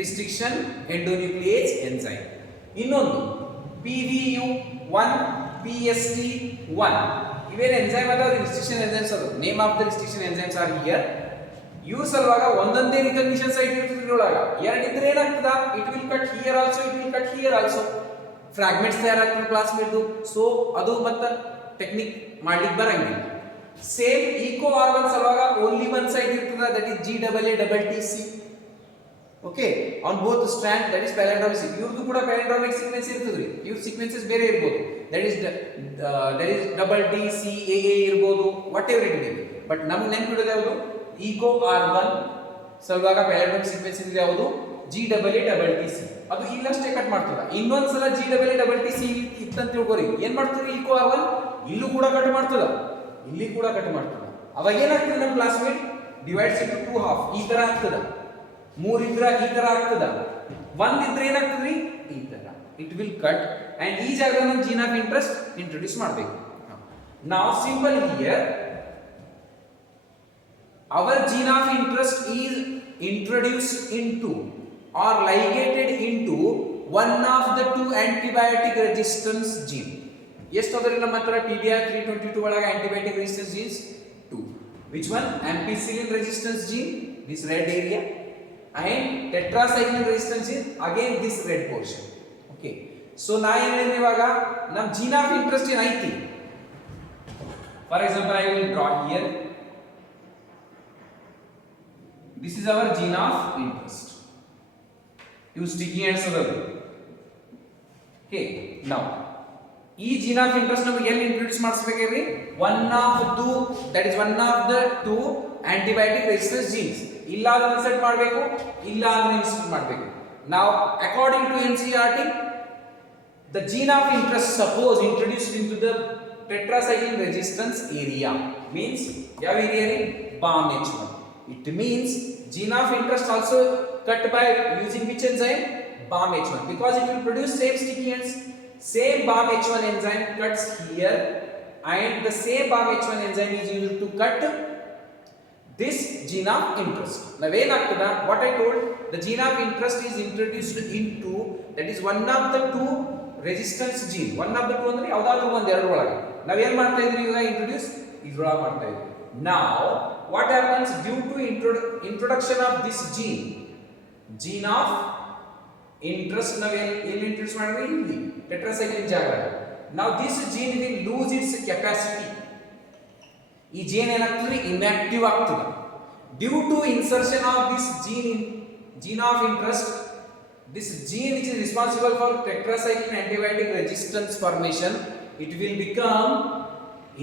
restriction endonuclease enzyme. ಇನ್ನೊಂದು PVU1, PST1, ಇವೇನು ಎಂಜೈಮ್ ಅದಾವ, ರಿಸ್ಟ್ರಿಕ್ಷನ್ ಎಂಜೈಮ್ಸ್ ಅದಾವ. Name of the restriction enzymes are here. ಇವು ಸಲುವಾಗ ಒಂದೊಂದೇ ರಿಕಗ್ನಿಷನ್ ಸೈಟ್ ಇರ್ತದೆ ಇದ್ರೊಳಗ. ಎರಡು ಇದ್ರೆ ಏನಾಗ್ತದ, it will cut here also, it will cut here also. Fragments ತಯಾರಾಗ್ತದೆ ಪ್ಲಾಸ್ಮಿಡ್ದು. ಸೊ ಅದು ಮತ್ತೆ ಟೆಕ್ನಿಕ್ ಮಾಡ್ಲಿಕ್ಕೆ ಬರಂಗಿಲ್ಲ. ಸೇಮ್ ಈಕೋ R1 ಸಲುವಾಗ ಓನ್ಲಿ ಒನ್ ಸೈಟ್ ಇರ್ತದ, that is GAATTC. Okay, on both strand, that is palindromic. ಇವ್ರದ್ದು ಕೂಡ ಪ್ಯಾಲೆಂಡ್ರಾಮಿಕ್ ಸೀಕ್ವೆನ್ಸ್ ಇರ್ತದ್ರಿ. ಇವ್ರ ಸೀಕ್ವೆನ್ಸಸ್ ಬೇರೆ ಇರ್ಬೋದು, ದಟ್ ಇಸ್ DDCAA ಇರ್ಬೋದು, whatever it may be. But ನಮ್ಗೆ ನೆನ್ಪಿಡೋದು ಯಾವುದು, ಈಕೋ R1 ಸಲುವಾಗ ಪ್ಯಾಲೆಂಡ್ರಾಮಿಕ್ ಸೀಕ್ವೆನ್ಸ್ ಇದೆ ಯಾವುದು, GAATTC. ಅದು ಇಲ್ಲಷ್ಟೇ ಕಟ್ ಮಾಡ್ತದ. ಇನ್ನೊಂದ್ಸಲ GAATTC ಇತ್ತಂತ ತಿಳ್ಕೊರಿ, ಏನ್ ಮಾಡ್ತೀರಿ, ಈಕೋ R1 ಇಲ್ಲೂ ಕೂಡ ಕಟ್ ಮಾಡ್ತದ, ಇಲ್ಲಿ ಕೂಡ ಕಟ್ ಮಾಡ್ತದ. ಅವಾಗ ಏನಾಗ್ತದೆ, ನಮ್ಮ ಪ್ಲಾಸ್ಮಿಡ್ ಡಿವೈಡ್ಸ್ ಇಂಟು 2 ಹಾಫ್ ಈ ತರ ಆಗ್ತದ. 3 ಇದ್ರ ಈ ತರ ಆಗ್ತದ, 1 ಇದ್ರೆ ಏನಾಗ್ತದ್ರಿ, ಈ ತರ. ಇಟ್ ವಿಲ್ ಕಟ್ ಅಂಡ್ ಈ ಜಾಗ ನಾವು ಜೀನ್ ಆಫ್ ಇಂಟ್ರೆಸ್ಟ್ ಇಂಟ್ರೊಡ್ಯೂಸ್ ಮಾಡಬೇಕು. ನಾವು simple here our gene of interest is introduced into or ligated into one of the two antibiotic resistance gene. ಎಷ್ಟು ಅದರಲ್ಲಿ ನಮ್ಮ ಹತ್ರ TBR 322 ಒಳಗೆ antibiotic resistance genes 2. Which one? Ampicillin resistance gene, this red area, and tetracycline resistance gene, again this red portion. Okay, so ನಾ ಏನು ಹೇಳಿದ್ರೆ ಇವಾಗ ನಮ್ಮ gene of interest ಏನು ಐತಿ. For example, I will draw here. This is our gene of interest. You sticky ends ಅದಲ್ಲ. Okay, now ಈ gene of interest ನಮಗೆ ಎಲ್ಲಿ ಇಂಟ್ರೊಡ್ಯೂಸ್ ಮಾಡಿಸಬೇಕ್ರಿ, one of the two antibiotic resistance genes. ಇಲ್ಲ ಅದನ್ನ ಇನ್ಸರ್ಟ್ ಮಾಡಬೇಕು, ಇಲ್ಲ ಅದನ್ನ ಇನ್ಸರ್ಟ್ ಮಾಡಬೇಕು. Now according to NCERT, the gene of interest suppose introduced into the tetracycline resistance area means ಯಾವ ಏರಿಯಾ ರೀ, BAM H1. It means gene of interest also cut by using which enzyme, BAM H1 because it will produce same sticky ends. Same BAM H1 enzyme cuts here and the same BAM H1 enzyme is used to cut this gene of interest. Now ಏನಾಗ್ತದ what I told, the gene of interest is introduced into, that is one of the two resistance gene. One of the two ಅಂದ್ರೆ ಯಾವುದಾದ್ರೂ ಒಂದು ಎರಡು ಒಳಗೆ ನಾವು ಏನು ಮಾಡ್ತಾ ಇದ್ವಿ ಈಗ ಇಂಟ್ರೊಡ್ಯೂಸ್ ಇದ್ರೊಳಗೆ ಮಾಡ್ತಾ ಇದ್ವಿ. Now what happens due to introduction of this gene of interest ನಾವು ಏನು ಇಂಟ್ರೊಡ್ಯೂಸ್ ಮಾಡಿದ್ವಿ ಇಲ್ಲಿ ಟೆಟ್ರಾಸೈಕ್ಲಿನ್ ಜಾಗ. Now this gene will lose its capacity. ಈ ಜೀನ್ ಏನಾಗ್ತದೆ ಇನ್ಆಕ್ಟಿವ್ ಆಗ್ತದೆ due to insertion of this gene of interest. This gene which is responsible for tetracycline antibiotic resistance formation, it will become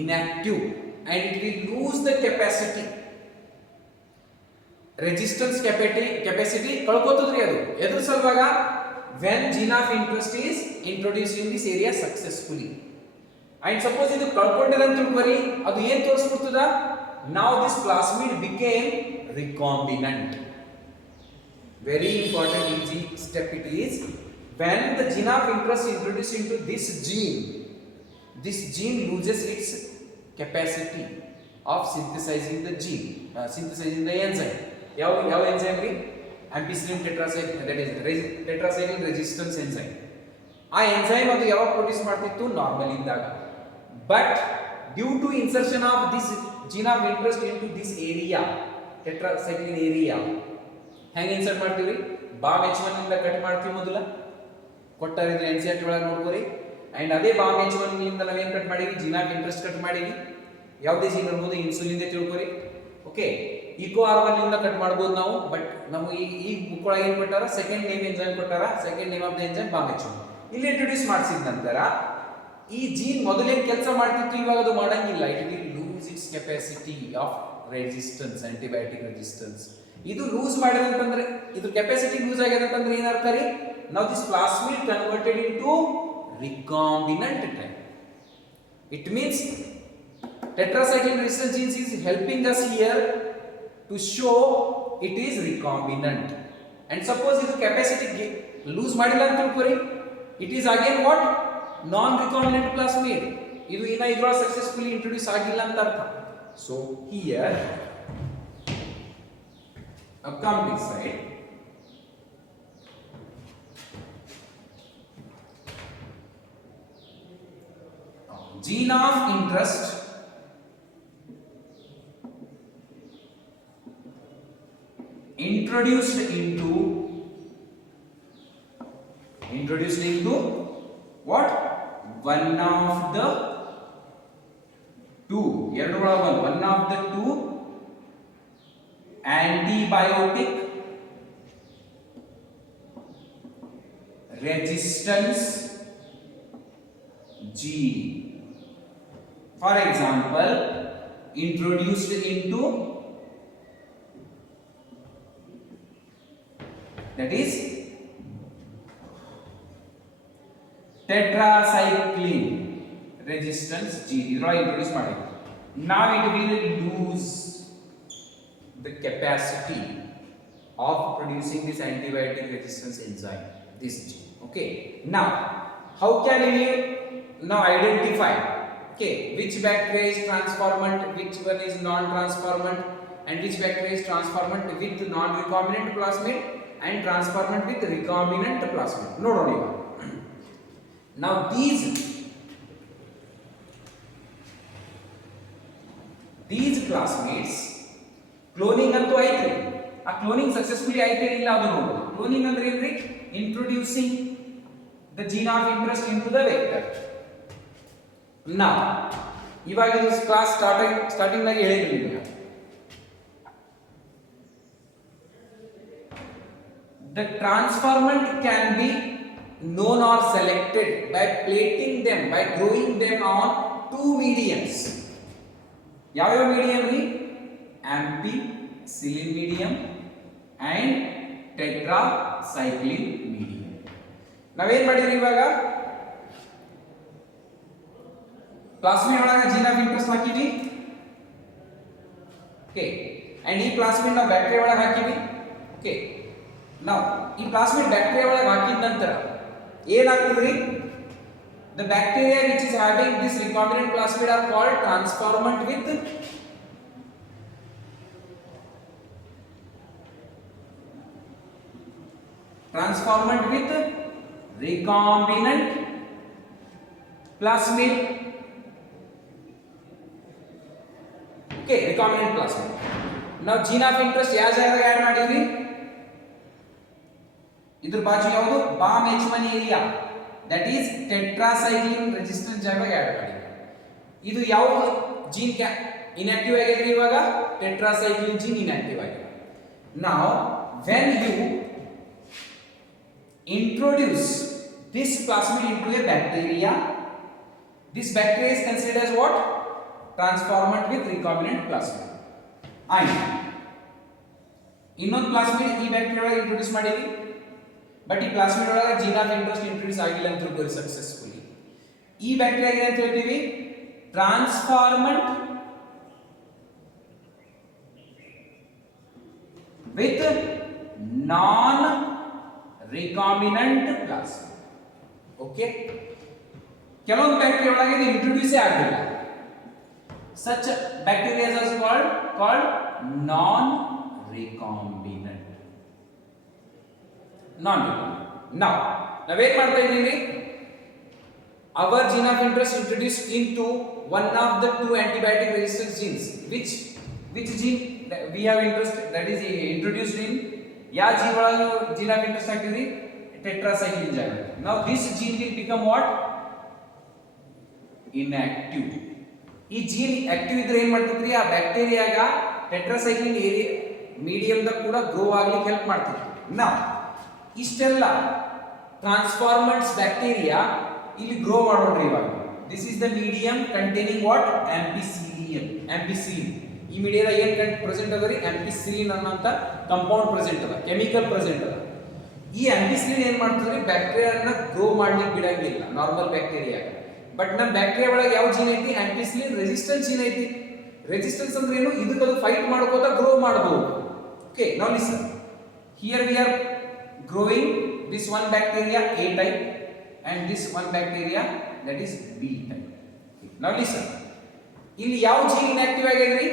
inactive and it will lose the capacity, resistance capacity ಕಳ್ಕೋತದ್ರಿ ಅದು ಎದ್ರ ಸಲುವಾಗ when gene of interest is introduced in this area successfully. And suppose ಇದು ಕಳ್ಕೊಂಡಿದೆ ಅಂತ ತಿಳ್ಕೊರಿ, ಅದು ಏನು ತೋರಿಸ್ಬಿಡ್ತದ, now this plasmid became recombinant. Very important easy step it is. When the gene of interest is introduced into this gene loses its capacity of synthesizing the synthesizing the enzyme. ಯಾವ enzyme ರೀ? ampicillin tetracycline, that is tetracycline resistance enzyme. ಆ enzyme ಅದು ಯಾವಾಗ ಪ್ರೊಡ್ಯೂಸ್ ಮಾಡ್ತಿತ್ತು ನಾರ್ಮಲ್ ಇದ್ದಾಗ. But due to insertion of this gene of interest into this area, tetracycline area, ಹೆಂಗೆ ಇನ್ಸರ್ಟ್ ಮಾಡ್ತೀವಿ? BAM H1 ಇಂದ ಕಟ್ ಮಾಡ್ತೀವಿ ಮೊದಲ ಕೊಟ್ಟಾರಿದ್ರೆ NCERT ಒಳಗೆ ನೋಡ್ಕೊರಿ. ಅಂಡ್ ಅದೇ BAM H1 ಇಂದ ನಾವೇನು ಕಟ್ ಮಾಡೀವಿ? gene of interest ಕಟ್ ಮಾಡೀವಿ. ಯಾವುದೇ ಜೀನ್ ಇರ್ಬೋದು, ಇನ್ಸುಲಿನ್ ಇಂದ ತಿಳ್ಕೊರಿ. ಓಕೆ, ಈಕೋ ಆರ್1 ಇಂದ ಕಟ್ ಮಾಡ್ಬೋದು ನಾವು. ಬಟ್ ನಮಗೆ ಈ ಬುಕ್ ಒಳಗೆ ಏನು ಕೊಟ್ಟಾರ? ಸೆಕೆಂಡ್ ನೇಮ್ ಎಂಜೈಮ್ ಕೊಟ್ಟಾರ. Second name of the enzyme BAM H1 ಇಲ್ಲಿ ಇಂಟ್ರೊಡ್ಯೂಸ್ ಮಾಡಿಸಿದ ನಂತರ ಈ ಜೀನ್ ಮೊದಲೇನು ಕೆಲಸ ಮಾಡ್ತಿತ್ತು ಇವಾಗ ಅದು ಮಾಡಂಗಿಲ್ಲ. It will lose its capacity of resistance, antibiotic resistance. ಇದು ಲೂಸ್ ಮಾಡಿದಂತಂದ್ರೆ, ಇದು ಕೆಪಾಸಿಟಿ ಲೂಸ್ ಆಗ್ಯದ ಅಂತಂದ್ರೆ ಏನರ್ಥ ರೀ? ನಾವು this plasmid converted into recombinant type. It means tetracycline resistance genes is helping us here to show it is recombinant. And suppose ಇದು capacity lose ಮಾಡಿಲ್ಲ ಅಂತ ತಿಳ್ಕೊರಿ, it is again what? non recombinant plasmid. ಇದು ಇನ್ನ ಇದ್ರೊಳಗೆ successfully introduce ಆಗಿಲ್ಲ ಅಂತ ಅರ್ಥ. So here come this side. Gene of interest introduced into what? One of the two, one of the two antibiotic resistance gene. For example, introduced into, that is tetracycline resistance gene. ಇದರೊಳಗೆ ಇಂಟ್ರೊಡ್ಯೂಸ್ ಮಾಡಿ. Now it will lose the capacity of producing this antibiotic resistance enzyme, this gene. Okay, now how can we now identify, okay, which bacteria is transformant, which one is non-transformant, and which bacteria is transformant with non-recombinant plasmid and transformant with recombinant plasmid? ನೋಡೋಣ ಈಗ. Now these plasmids cloning ಅಂತೂ ಐತ್ರಿ. ಆ cloning successfully ಐತೆ ಇಲ್ಲ ಅದು ನೋಡೋಣ. ಕ್ಲೋನಿಂಗ್ ಅಂದ್ರೆ ಏನ್ರಿ? Introducing the gene of interest into the vector. Now ಇವಾಗ ಇದು ಕ್ಲಾಸ್ ಸ್ಟಾರ್ಟಿಂಗ್ ದಾಗ ಹೇಳಿದ್ರಿ ನಿಮಗೆ. The transformant can be known or selected by plating them, by growing them on two mediums. ಯಾವ medium ರೀ? Ampicillin medium and tetracycline medium. ನಾವೇನ್ ಮಾಡಿದ್ರಿ ಇವಾಗ? ಪ್ಲಾಸ್ಮಿಡ್ ಒಳಗೆ ಜೀನ್ ಆಫ್ ಇಂಟ್ರೆಸ್ಟ್ ಹಾಕಿವಿ. ಓಕೆ, ಅಂಡ್ ಈ ಪ್ಲಾಸ್ಮಿಡ್ ನಾವು ಬ್ಯಾಕ್ಟೀರಿಯಾ ಒಳಗೆ ಹಾಕಿವಿ. ಓಕೆ, now ಈ ಪ್ಲಾಸ್ಮಿಡ್ ಬ್ಯಾಕ್ಟೀರಿಯಾ ಒಳಗೆ ಹಾಕಿದ ನಂತರ ಏನಾಗ್ತದ್ರಿ the bacteria which is having this recombinant plasmid are called transformant with recombinant plasmid. Okay, recombinant plasmid. Now gene of interest ಯಾವ ಜಾಗದಾಗ ಆಡ್ ಮಾಡಿದ್ವಿ, ಇದ್ರ ಬಾಜು ಯಾವುದು Bam H1 area, that is tetracycline resistant ಜಾಗದಾಗ ಆಡ್ ಮಾಡಿದ್ವಿ. ಇದು ಯಾವುದು ಜೀನ್ ಇನ್ಆಕ್ಟಿವ್ ಆಗಿದೆ ಇವಾಗ, tetracycline gene inactive ಆಗಿದೆ. Now when you introduce this plasmid into a bacteria, this bacteria is considered as what? Transformant with recombinant plasmid. And ಇನ್ನೊಂದು ಪ್ಲಾಸ್ಮಿಡ್ ಈ ಬ್ಯಾಕ್ಟೀರಿಯಾ ಒಳಗೆ ಇಂಟ್ರೊಡ್ಯೂಸ್ ಮಾಡಿದ್ವಿ, ಬಟ್ ಈ ಪ್ಲಾಸ್ಮಿಡ್ ಒಳಗೆ ಜೀನ್ ಆಫ್ ಇಂಟ್ರೆಸ್ಟ್ ಇಂಟ್ರೊಡ್ಯೂಸ್ ಆಗಿಲ್ಲ ಅಂತ ತಿಳ್ಕೊಳ್ಳಿ ಸಕ್ಸಸ್ಫುಲಿ. ಈ ಬ್ಯಾಕ್ಟೀರಿಯಾ ಏನು ಅಂತ ಹೇಳ್ತೀವಿ, ಟ್ರಾನ್ಸ್ಫಾರ್ಮೆಂಟ್ with non recombinant plasmid. Okay, ಕೆಲವೊಂದು ಬ್ಯಾಕ್ಟೀರಿಯಾ ಒಳಗೆ ಇದು ಇಂಟ್ರೊಡ್ಯೂಸೇ ಆಗಿಲ್ಲ. such bacteria is also called non recombinant. Now ನಾವೇನ್ ಮಾಡ್ತಾ ಇದ್ದೀವಿ, our gene of interest introduced into one of the two antibiotic resistant genes. Which gene we have interest, that is introduced in ಯಾವ ಜೀನ್ ಒಳಗೆ gene of interest ಹಾಕಿದ್ರಿ, tetracycline ಜಾಗ. Now this gene will become what? Inactive. ಈ gene active ಇದ್ರೆ ಏನ್ ಮಾಡ್ತಿದ್ರಿ, ಆ ಬ್ಯಾಕ್ಟೀರಿಯಾಗ ಟೆಟ್ರಾಸೈಕ್ಲಿನ್ ಏರಿಯಾ ಮೀಡಿಯಂದಾಗ ಕೂಡ ಗ್ರೋ ಆಗ್ಲಿಕ್ಕೆ ಹೆಲ್ಪ್ ಮಾಡ್ತಿದ್ರಿ. ನಾವು ಇಷ್ಟೆಲ್ಲ ಟ್ರಾನ್ಸ್ಫಾರ್ಮರ್ಸ್ ಬ್ಯಾಕ್ಟೀರಿಯಾ ಇಲ್ಲಿ ಗ್ರೋ ಮಾಡೋಣ್ರಿ ಇವಾಗ. This is the medium containing what, ampicillin. ಈ ಮೀಡಿಯಾದಾಗ ಏನ್ ಪ್ರೆಸೆಂಟ್ ಅದ ರೀ, ಆಂಪಿಸಿಲಿನ್ ಅನ್ನೋಂಥ ಕಂಪೌಂಡ್ ಪ್ರೆಸೆಂಟ್ ಅದ, ಕೆಮಿಕಲ್ ಪ್ರೆಸೆಂಟ್ ಅದ. ಈ ಆಂಪಿಸಿಲಿನ್ ಏನ್ ಮಾಡ್ತದ್ರಿ, ಬ್ಯಾಕ್ಟೀರಿಯಾನ ಗ್ರೋ ಮಾಡ್ಲಿಕ್ಕೆ ಬಿಡಂಗಿಲ್ಲ ನಾರ್ಮಲ್ ಬ್ಯಾಕ್ಟೀರಿಯಾಗ. ಬಟ್ ನಮ್ಮ ಬ್ಯಾಕ್ಟೀರಿಯಾ ಒಳಗೆ ಯಾವ ಜೀನ್ ಐತಿ, ಆಂಪಿಸಿಲಿನ್ ರೆಸಿಸ್ಟೆನ್ಸ್ ಜೀನ್ ಐತಿ. ರೆಸಿಸ್ಟೆನ್ಸ್ ಅಂದ್ರೆ ಏನು, ಇದಕ್ಕೆ ಅದು ಫೈಟ್ ಮಾಡ್ಕೋತಾ ಗ್ರೋ ಮಾಡಬಹುದು. Okay, now listen, here we are growing this one bacteria A type and this one bacteria that is B type. Okay, now listen, ಇಲ್ಲಿ ಯಾವ ಜೀನ್ ಇನ್ಆಕ್ಟಿವ್ ಆಗಿದ್ರಿ,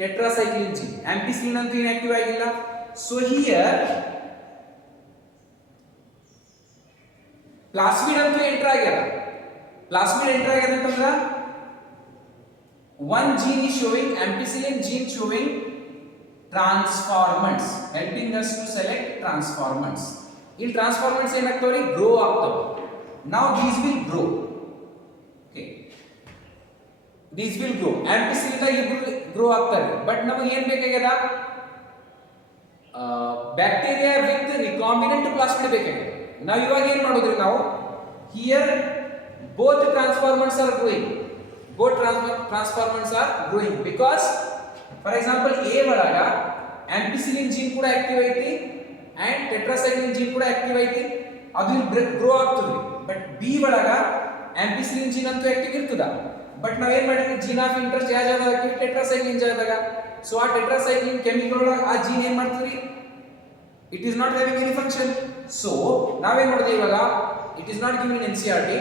ಟೆಟ್ರಾಸೈಕ್ಲಿನ್ ಜೀನ್. ಆಂಪಿಸಿಲಿನ್ ಅಂತೂ ಇನ್ಆಕ್ಟಿವ್ ಆಗಿಲ್ಲ. ಸೊ ಹಿಯರ್ ಪ್ಲಾಸ್ಮಿಡ್ ಅಂತೂ ಎಂಟರ್ ಆಗ್ಯದ. Plasmid enter ಆಗ್ಯದ ಅಂತಂದ್ರ one gene is showing, ampicillin gene showing transformants, helping us to select transformants. In transformants ಏನಾಗ್ತಾವ್ರಿ, ಗ್ರೋ ಆಗ್ತಾವ. Now these will grow. Okay, these will grow. ampicillin ದಾಗ ಇಬ್ರು ಗ್ರೋ ಆಗ್ತಾರೆ. ಬಟ್ ನಮಗೆ ಏನ್ ಬೇಕಾಗ್ಯದ, ಬ್ಯಾಕ್ಟೀರಿಯಾ ವಿತ್ ರಿಕಾಂಬಿನೆಂಟ್ ಪ್ಲಾಸ್ಮಿಡ್ ಬೇಕಾಗ್ಯದ. ನಾವು ಇವಾಗ ಏನ್ ಮಾಡೋದ್ರಿ, ನಾವು here both transformants are growing. Both transformants are growing because, for example, A ಒಳಗ ampicillin gene ಕೂಡ ಆಕ್ಟಿವ್ ಐತಿ and tetracycline gene ಕೂಡ ಆಕ್ಟಿವ್ ಐತಿ, ಅದು ಗ್ರೋ ಆಗ್ತದೆ. ಬಟ್ B ಒಳಗ ampicillin gene ಅಂತೂ ಆಕ್ಟಿವ್ ಇರ್ತದ. ಬಟ್ ನಾವೇನ್ ಮಾಡಿದ್ವಿ, ಜೀನ್ ಆಫ್ ಇಂಟ್ರೆಸ್ಟ್ ಯಾವ ಜಾಗದಾಗ ಹಾಕಿವಿ, ಟೆಟ್ರಾಸೈಕ್ಲಿನ್ ಜಾಗದಾಗ. ಸೊ ಆ ಟೆಟ್ರಾಸೈಕ್ಲಿನ್ ಕೆಮಿಕಲ್ ಒಳಗ ಆ ಜೀನ್ ಏನ್ ಮಾಡ್ತೀರಿ, it is not having any function. So ನಾವೇನ್ ಮಾಡಿದ್ವಿ ಇವಾಗ, it is not given in NCERT.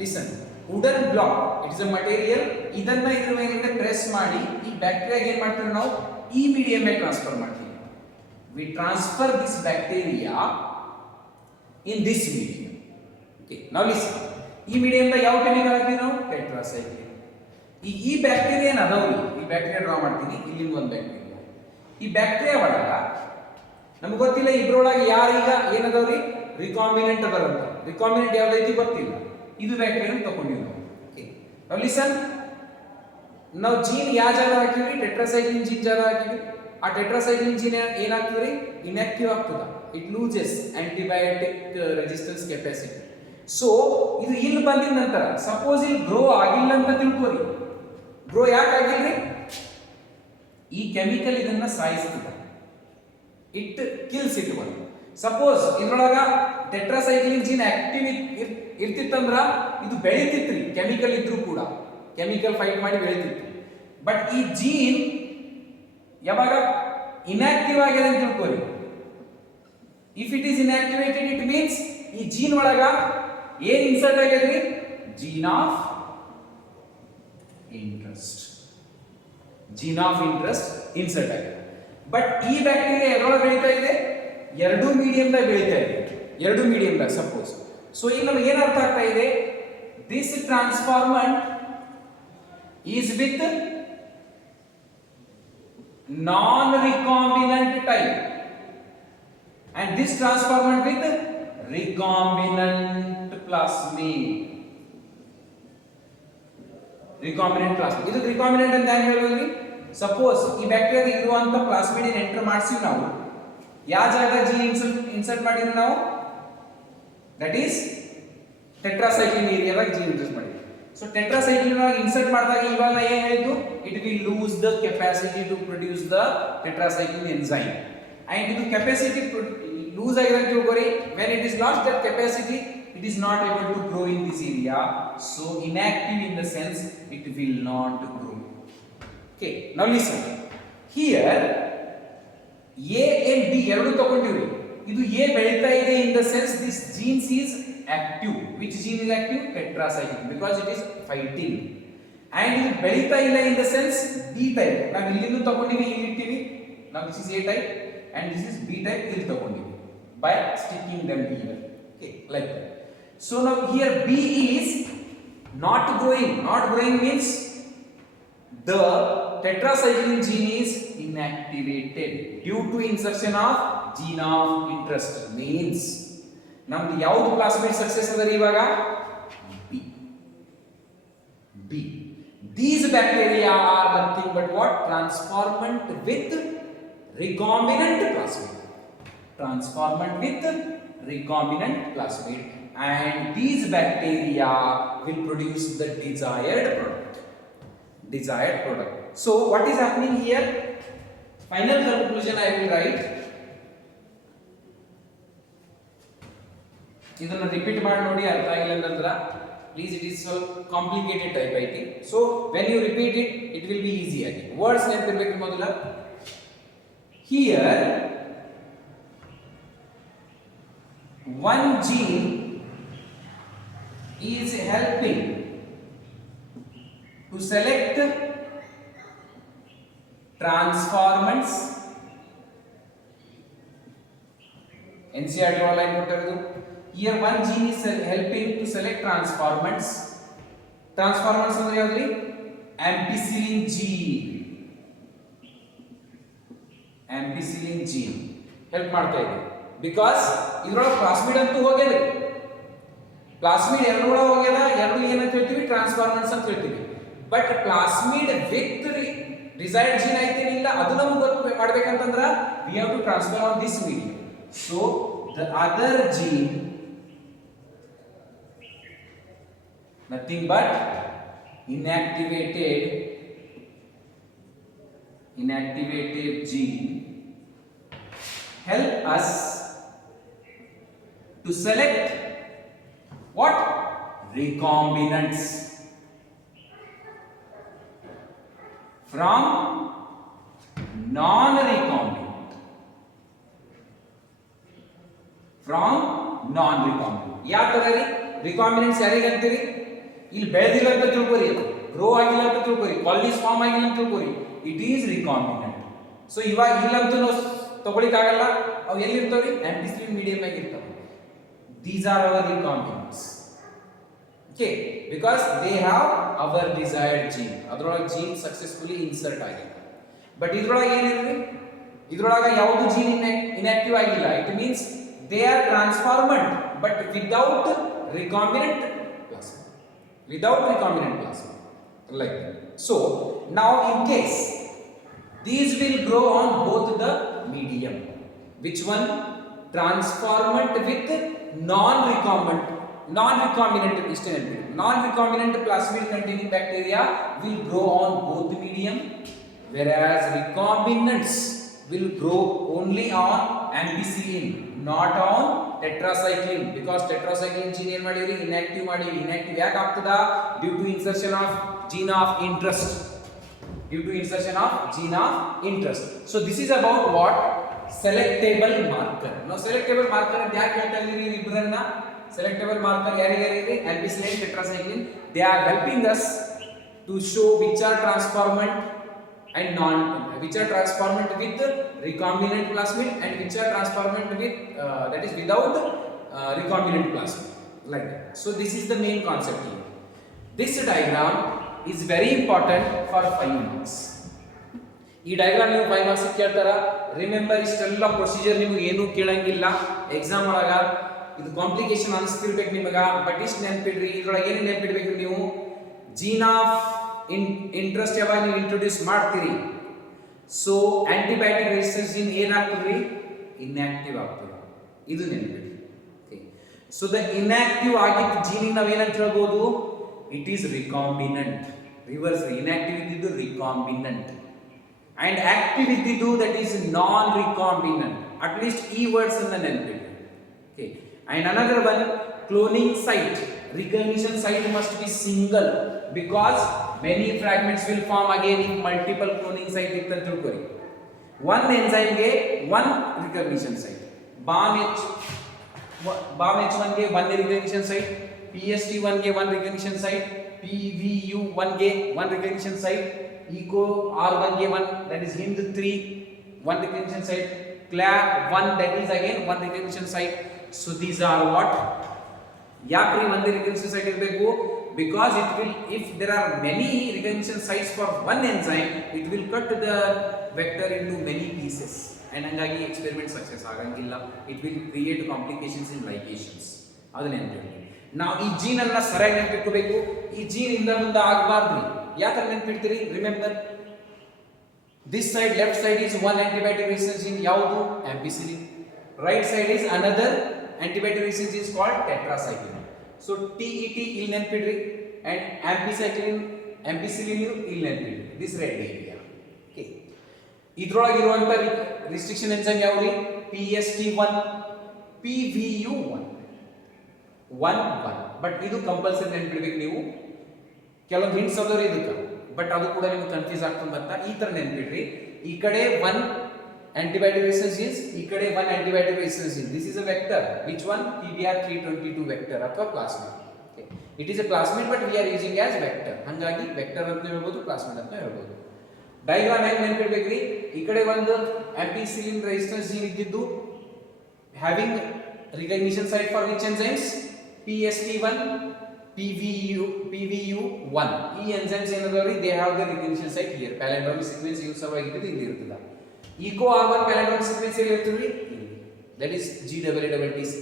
Listen, wooden block, it is a material. ಇದನ್ನ ಇದ್ರ ಮೇಲೆ ಪ್ರೆಸ್ ಮಾಡಿ ಈ ಬ್ಯಾಕ್ಟೀರಿಯಾ ಏನ್ ಮಾಡ್ತೀವಿ ನಾವು, ಈ ಮೀಡಿಯಂ ಮೇಲೆ ಟ್ರಾನ್ಸ್ಫರ್ ಮಾಡ್ತೀವಿ. We transfer this bacteria in this medium. Okay, now listen, ಈ ಮೀಡಿಯಂದಾಗ ಯಾವ ಕೆಮಿಕಲ್ ಹಾಕ್ತೀವಿ ನಾವು, ಟೆಟ್ರಾಸೈಕ್ಲಿನ್. ಈ ಬ್ಯಾಕ್ಟೀರಿಯಾ ಏನ್ ಅದಾವ್ರಿ, ಈ ಬ್ಯಾಕ್ಟೀರಿಯಾ ಡ್ರಾ ಮಾಡ್ತೀನಿ. ಇಲ್ಲಿಂದ ಒಂದು ಬ್ಯಾಕ್ಟೀರಿಯಾ, ಈ ಬ್ಯಾಕ್ಟೀರಿಯಾ ಒಳಗ ನಮ್ಗೆ ಗೊತ್ತಿಲ್ಲ ಇಬ್ರೊಳಗೆ ಯಾರೀಗ ಏನದವ್ರಿ, ರಿಕಾಂಬಿನೆಂಟ್ ಅದರಂತ. ರಿಕಾಂಬಿನೆಂಟ್ ಯಾವ್ದೈತಿ ಗೊತ್ತಿಲ್ಲ, ಇದು ಬ್ಯಾಕ್ಟೀರಿಯಾ ತಗೊಂಡಿವಿ ನಾವು. ಓಕೆ, ನೌ ಲಿಸನ್, ನಾವು ಜೀನ್ ಯಾವ ಜಾಗ ಹಾಕಿವಿ, ಟೆಟ್ರಾಸೈಕ್ಲಿನ್ ಜೀನ್ ಜಾಗ ಹಾಕಿವಿ. ಆ ಟೆಟ್ರಾಸೈಕ್ಲಿನ್ ಜೀನ್ ಏನಾಗ್ತದ್ರಿ, ಇನ್ಆಕ್ಟಿವ್ ಆಗ್ತದ. It loses antibiotic resistance capacity. So ಇದು ಇಲ್ಲಿ ಬಂದಿದ ನಂತರ ಸಪೋಸ್ ಇಲ್ಲಿ ಗ್ರೋ ಆಗಿಲ್ಲ ಅಂತ ತಿಳ್ಕೋರಿ. ಗ್ರೋ ಯಾಕೆ ಆಗಿಲ್ರಿ, ಈ ಕೆಮಿಕಲ್ ಇದನ್ನ ಸಾಯಿಸ್ತದ, it kills it one. Suppose ಇದ್ರೊಳಗ ಟೆಟ್ರಾಸೈಕ್ಲಿನ್ ಜೀನ್ ಆಕ್ಟಿವ್ ಇರ್ತಿತ್ತಂದ್ರ ಇದು ಬೆಳಿತಿತ್ರಿ, ಕೆಮಿಕಲ್ ಇದ್ರೂ ಕೂಡ ಕೆಮಿಕಲ್ ಫೈಟ್ ಮಾಡಿ ಬೆಳಿತಿತ್ತು. ಬಟ್ ಈ ಜೀನ್ ಯಾವಾಗ ಇನ್ಆಕ್ಟಿವ್ ಆಗಿದೆ ಅಂತ ತಿಳ್ಕೋರಿ, if it is inactivated it means ಈ ಜೀನ್ ಒಳಗ ಏನ್ ಇನ್ಸರ್ಟ್ ಆಗ್ಯದ್ರಿ ಜೀನ್ ಆಫ್ ಇಂಟ್ರೆಸ್ಟ್ ಇನ್ಸರ್ಟ್ ಆಗಿದೆ ಬಟ್ ಈ ಬ್ಯಾಕ್ಟೀರಿಯಾ ಎದ್ರೊಳಗೆ ಬೆಳೀತಾ ಇದೆ ಎರಡು ಮೀಡಿಯಂದಾಗ ಬೆಳೀತಾ ಇದೆ ಎರಡು ಮೀಡಿಯಂದಾಗ ಸಪೋಸ್ ಸೊ ಇಲ್ಲಿ ನಮಗೆ ಏನು ಅರ್ಥ ಆಗ್ತಾ ಇದೆ this transformant is with non recombinant type and this transformed with recombinant plasmid ಇದು ರಿಕಾಂಬಿನೆಂಟ್ ಅಂತ ಹೆಂಗ್ ಹೇಳ್ಬೋದ್ರಿ ಸಪೋಸ್ ಈ ಬ್ಯಾಕ್ಟೀರಿಯಾ ಇರುವಂತ ಪ್ಲಾಸ್ಮಿಡ್ ಎಂಟರ್ ಮಾಡಿಸಿವಿ ನಾವು ಯಾವ ಜಾಗದಾಗ ಜೀನ್ ಇನ್ಸರ್ಟ್ ಮಾಡಿದ್ವಿ ನಾವು ದಟ್ ಈಸ್ ಟೆಟ್ರಾಸೈಕ್ಲಿನ್ ಏರಿಯಾದಾಗ ಜೀನ್ ಇನ್ಸರ್ಟ್ ಮಾಡಿದ್ವಿ ಸೊ ಟೆಟ್ರಾಸೈಕ್ಲಿನ್ ಇನ್ಸರ್ಟ್ ಮಾಡಿದಾಗ ಇವಾಗ ಏನು ಹೇಳಿದ್ದು it will lose the capacity to produce the tetracycline enzyme and ಇದು ಕೆಪಾಸಿಟಿ ಲೂಸ್ ಆಗಿದೆ ಅಂತ ತಿಳ್ಕೊರಿ when it is lost that capacity it is not able to grow in this area so inactive in the sense it will not grow. Okay, now listen here A and B ಎರಡು ತಗೊಂಡಿವಿ ಇದು A ಬೆಳೀತಾ ಇದೆ in the sense this gene is active. Which gene is active? Tetracycline because it is fighting. And ಇದು ಬೆಳೀತಾ ಇಲ್ಲ in the sense B type ನಾವು ಇಲ್ಲಿಂದ ತಗೊಂಡಿವಿ ಇಲ್ಲಿ ಇಟ್ಟಿವಿ now this is A type and this is B type ಇಲ್ಲಿ ತಗೊಂಡಿವಿ by sticking them here. Okay, like that. So now here B is not growing means the tetracycline gene is inactivated due to insertion of gene of interest means ನಮ್ದು ಯಾವುದು plasmid success ಅದರಿ ಇವಾಗ B. These bacteria are nothing but what? Transformant with recombinant plasmid. And these bacteria will produce the desired product. So what is happening here? Final conclusion I will write. ಇದನ್ನ repeat ಮಾಡಿ ನೋಡಿ ಅರ್ಥ ಆಗಿಲ್ಲ ಅಂತಂದ್ರೆ please it is ಸ್ವಲ್ಪ complicated type ಐತಿ so when you repeat it will be easy ಆಗಿ words ನೆನಪಿರ್ಬೇಕು ಮೊದಲ here one gene is helping to select transformants NCERT line ಕೊಟ್ಟಿರೋದು here one gene is helping to select transformants ಅಂದ್ರೆ ಯಾವ್ದ್ರಿ ampicillin gene help ಮಾಡ್ತಾ ಇದೆ ಬಿಕಾಸ್ ಇದ್ರೊಳಗೆ ಪ್ಲಾಸ್ಮಿಡ್ ಅಂತೂ ಹೋಗ್ಯದ ಪ್ಲಾಸ್ಮಿಡ್ ಎರಡು ಒಳಗೆ ಹೋಗ್ಯದ ಎರಡು ಏನಂತ ಹೇಳ್ತೀವಿ ಟ್ರಾನ್ಸ್ಫಾರ್ಮರ್ಸ್ ಅಂತ ಹೇಳ್ತೀವಿ but plasmid with desired gene ಐತೇನಿಲ್ಲ ಅದು ನಮಗೆ ಗೊತ್ತು ಮಾಡ್ಬೇಕಂತಂದ್ರ we have to transfer on this medium so the other gene nothing but inactivated gene help us to select what? Recombinants from non-recombinant. ಯಾವ ತರ ರೀ ರಿಕಾಂಬಿನೆಂಟ್ಸ್ ಯಾರಿಗೆ ಅಂತೀರಿ ಇಲ್ಲಿ ಬೆಳೆದಿಲ್ಲ ಅಂತ ತಿಳ್ಕೊರಿ ಗ್ರೋ ಆಗಿಲ್ಲ ಅಂತ ತಿಳ್ಕೊರಿ ಕಾಲನೀಸ್ ಫಾರ್ಮ್ ಆಗಿಲ್ಲ ಅಂತ ತಿಳ್ಕೊರಿ ಇಟ್ ಈಸ್ ರಿಕಾಂಬಿನೆಂಟ್ ಸೊ ಇವಾಗ ಇಲ್ಲಂತೂ ನಾವು ತಗೊಳಿಕಾಗಲ್ಲ ಅವು ಎಲ್ಲಿರ್ತಾವ್ರಿ ಆಂಪಿಸಿಲಿನ್ ಮೀಡಿಯಂ ಆಗಿ ಇರ್ತಾವೆ these are our recombinants okay because they have our desired gene ಅದರೊಳಗೆ ಜೀನ್ ಸಕ್ಸೆಸ್ಫುಲಿ ಇನ್ಸರ್ಟ್ ಆಗಿದೆ ಬಟ್ ಇದ್ರೊಳಗೆ ಏನಿದೆ ಇದ್ರೊಳಗೆ ಯಾವುದು ಜೀನ್ ಇನ್ಆಕ್ಟಿವ್ ಆಗಿಲ್ಲ it means they are transformant but without recombinant plasmid like that so now in case these will grow on both the medium which one transformant with non-recombinant plasmid containing bacteria will grow on both medium whereas recombinants will grow only on ampicillin not on tetracycline because tetracycline gene ಏನು ಮಾಡಿರಿ inactive ಯಾಕೆ ಆಗ್ತದ due to insertion of gene of interest so this is about what selectable marker. ನಾವು selectable marker ಅಂತ ಯಾಕೆ ಹೇಳ್ತಾ ಇದೀವಿ ಇಬ್ಬರನ್ನ? ಸೆಲೆಕ್ಟೇಬಲ್ ಮಾರ್ಕರ್ ಯಾರಿಗಾರಿದೆ? Ampicillin, tetracycline. They are helping us to show which are transformant and non which are transformant with recombinant plasmid and which are transformant with that is without recombinant plasmid, like that. So this is the main concept here. This diagram is very important for 5 marks. ಈ ಡಯಾಗ್ರಾಮ್ ನೀವು 5 ಮಾರ್ಕ್ಸ್ ಕೇಳ್ತಾರ. ರಿಮೆಂಬರ್ ಇಷ್ಟೆಲ್ಲ ಪ್ರೊಸೀಜರ್ ನಿಮಗೆ ಏನು ಕೇಳಂಗಿಲ್ಲ ಎಕ್ಸಾಮ್ ಒಳಗ. ಇದು ಕಾಂಪ್ಲಿಕೇಶನ್ ಅನಿಸ್ತಿರ್ಬೇಕು ನಿಮಗ, ಬಟ್ ಇಷ್ಟು ನೆನಪಿಡ್ರಿ. ಇದ್ರೊಳಗೆ ಏನೇನು ನೆನಪಿಡ್ಬೇಕು ನೀವು? ಜೀನ್ ಆಫ್ ಇಂಟ್ರೆಸ್ಟ್ ಯಾವಾಗ ನೀವು ಇಂಟ್ರೊಡ್ಯೂಸ್ ಮಾಡ್ತೀರಿ, ಸೊ ಆಂಟಿಬಯೋಟಿಕ್ ರೆಸಿಸ್ಟೆನ್ಸ್ ಜೀನ್ ಏನಾಗ್ತದ್ರಿ? ಇನ್ಆಕ್ಟಿವ್ ಆಗ್ತದೆ. ಇದು ನೆನಪಿಡಿ. ಸೊ ದ ಇನ್ಆಕ್ಟಿವ್ ಆಗಿದ್ದ ಜೀನಿಗೆ ನಾವು ಏನಂತ ಹೇಳ್ಬೋದು? It is recombinant. Reverse, inactive ಇದ್ದಿದ್ದು ರಿಕಾಂಬಿನೆಂಟ್ ಅಂಡ್ ಆಕ್ಟಿವ್ ಇದ್ದಿದ್ದು that is non recombinant. At least ಈ ವರ್ಡ್ಸ್ ಅನ್ನ ನೆನಪಿಡಿ. Okay, and another one, cloning site. Recognition site must be single because many fragments will form again in multiple cloning site itta tilkori. One enzyme ge one recognition site. BAMH1 ge one recognition site, PST1 ge one recognition site, PVU1 ge one recognition site, EcoR1 ge one, that is HIND3 one recognition site, CLAV1 that is again one recognition site. So these are what? ಯಾಕ್ರಿ ಒಂದೇ recognition site ಇರಬೇಕು? Because it will, if there are many recognition sites for one enzyme, it will cut the vector in to many pieces and ಹಂಗಾಗಿ experiment success ಆಗಂಗಿಲ್ಲ. It will create complications in ligations. ಅದನ್ನ ನೆನಪಿಡಿ. ನಾವು ಈ ಜೀನ್ ಅನ್ನ ಸರಿಯಾಗಿ ನೆನಪಿಟ್ಕೋಬೇಕು. ಈ ಜೀನ್ ಇಂದ ಮುಂದೆ ಆಗಬಾರ್ದ್ರಿ. ಯಾಕೆ ನೆನಪಿಡ್ತೀರಿ? Remember, this side left side is one antibiotic resistance gene. ಯಾವುದು? Ampicillin. Right side is another antibiotic resistance is called tetracycline. So TET ಇಲ್ಲಿ ನೆನಪಿಡ್ರಿ and ampicillin ಇಲ್ಲಿ ನೆನಪಿಡ್ರಿ. This red area. Okay. ಇದ್ರೊಳಗೆ ಇರುವಂತ ರಿಸ್ಟ್ರಿಕ್ಷನ್ ಎನ್ಸೈಮ್ ಯಾವ್ರಿ? PST1, PVU1 1 ಬಟ್ ಇದು compulsory ನೆನಪಿಡ್ಬೇಕು ನೀವು. ಕೆಲವೊಂದು ಹಿಂಟ್ಸ್ ಅದಾವ್ರಿ ಇದಕ್ಕೆ, ಬಟ್ ಅದು ಕೂಡ ನಿಮಗೆ ಕನ್ಫ್ಯೂಸ್ ಆಗ್ತದೆ ಅಂತ ಈ ತರ ನೆನಪಿಡ್ರಿ. ಈ ಕಡೆ 1 antibiotic resistance genes, ಈ ಕಡೆ 1 antibiotic resistance gene. This is a vector. Which one? PBR322 vector ಅಥವಾ plasmid. Okay. It is a plasmid but we are using as vector. ಹಾಗಾಗಿ vector ಅಂತ ಹೇಳ್ಬೋದು, plasmid ಅಂತ ಹೇಳ್ಬೋದು. ಡಯಾಗ್ರಾಮ್ ಹೆಂಗ್ ನೆನಪಿಡಬೇಕ್ರಿ? ಈ ಕಡೆ ಒಂದು ampicillin resistance gene ಇದ್ದಿದ್ದು having recognition site for which enzymes? PST1, PVU1. ಈ enzymes ಏನದಾವ್ರಿ? They have the recognition site here. Palindromic sequence use ಆಗಿದ್ದು ಇಲ್ಲಿ ಇರ್ತದ. EcoR1 palindromic sequence ಇಲ್ಲಿ ಇರ್ತದ್ರಿ, that is GAATC.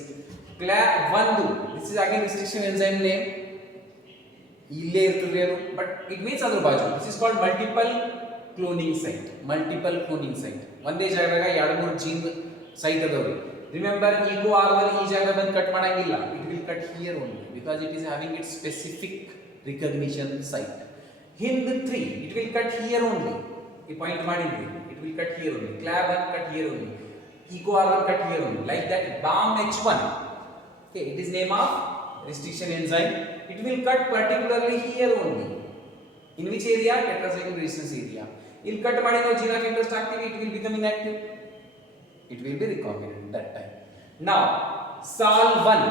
CLAV1, this is again restriction enzyme name, ಇಲ್ಲೇ ಇರ್ತದ್ರಿ ಅದು, ಬಟ್ ಇಟ್ ಮೀನ್ಸ್ ಅದ್ರ ಬಾಜು. This is called multiple cloning site. Multiple cloning site ಒಂದೇ ಜಾಗದಾಗ 2-3 ಜೀನ್ ಸೈಟ್ ಅದಾವ್ರಿ. ರಿಮೆಂಬರ್, EcoR1 ಈ ಜಾಗ ಬಂದು ಕಟ್ ಮಾಡಂಗಿಲ್ಲ. It will cut here only because it is having it's specific recognition site. HIND3 it will cut here only. ಈ ಪಾಯಿಂಟ್ ಮಾಡಿದ್ರಿ, it will cut here only. CLAV1 cut here only. EcoR1 cut here only. Like that, BAMH1. Okay, it is name of restriction enzyme. It will cut particularly here only. In which area? Tetracycline resistance area. It will cut ಮಾಡಿದ gene of interest active. It will become inactive. It will be recombinant that time. Now, SAL1.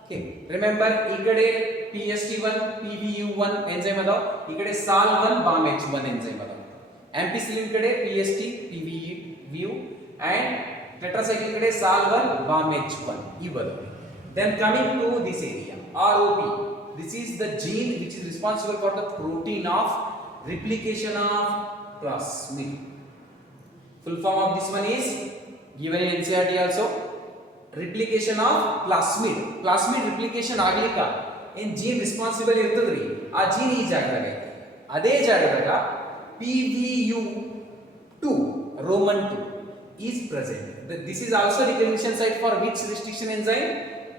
Okay, remember, ಈ ಕಡೆ PST1, PVU1 enzyme ಅದಾವ. ಈ ಕಡೆ SAL1, BAMH1 enzyme ಅದಾವ. ampicillin ಕಡೆ PST, PVU and tetracycline ಕಡೆ SAL1, BAMH1 ಇವರು. Then coming to this area, ROP. This is the gene which is responsible for the protein of replication of plasmid. Full form of this one is given in NCERT also. Replication of plasmid. Plasmid replication ಆಗ್ಲಿಕ್ಕ ಏನ್ gene responsible ಇರ್ತದ್ರಿ, ಆ ಜೀನ್ ಈ ಜಾಗದಾಗ ಐತಿ. ಅದೇ ಜಾಗದಾಗ PVU2 Roman 2 is present. This is also recognition site for which restriction enzyme?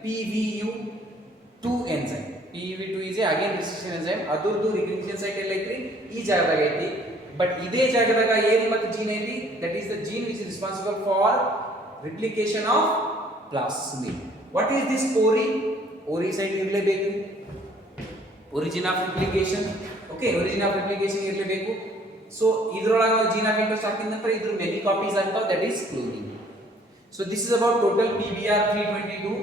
PVU2 enzyme. PVU2 is again restriction enzyme. ಅದರದ್ದು recognition site ಎಲ್ಲ ಐತ್ರಿ, ಈ ಜಾಗದಾಗ ಐತಿ. ಬಟ್ ಇದೇ ಜಾಗದಾಗ ಏನು ಮತ್ತು ಜೀನ್ ಐತಿ? That is the gene which is responsible for replication of plasmid. What is this ORI? ORI site ಇರಲೇಬೇಕು. Origin of replication. Okay, origin of replication ಇರಲೇಬೇಕು. ಸೊ ಇದ್ರೊಳಗೆ ನಾವು ಜೀನ್ ಆಫ್ ಇಂಟ್ರೆಸ್ಟ್ ಹಾಕಿದ ನಂತರ ಇದ್ರ ಮೆನಿ ಕಾಪೀಸ್ ಆಗ್ತಾವ, that is cloning. So this is about total PBr 322.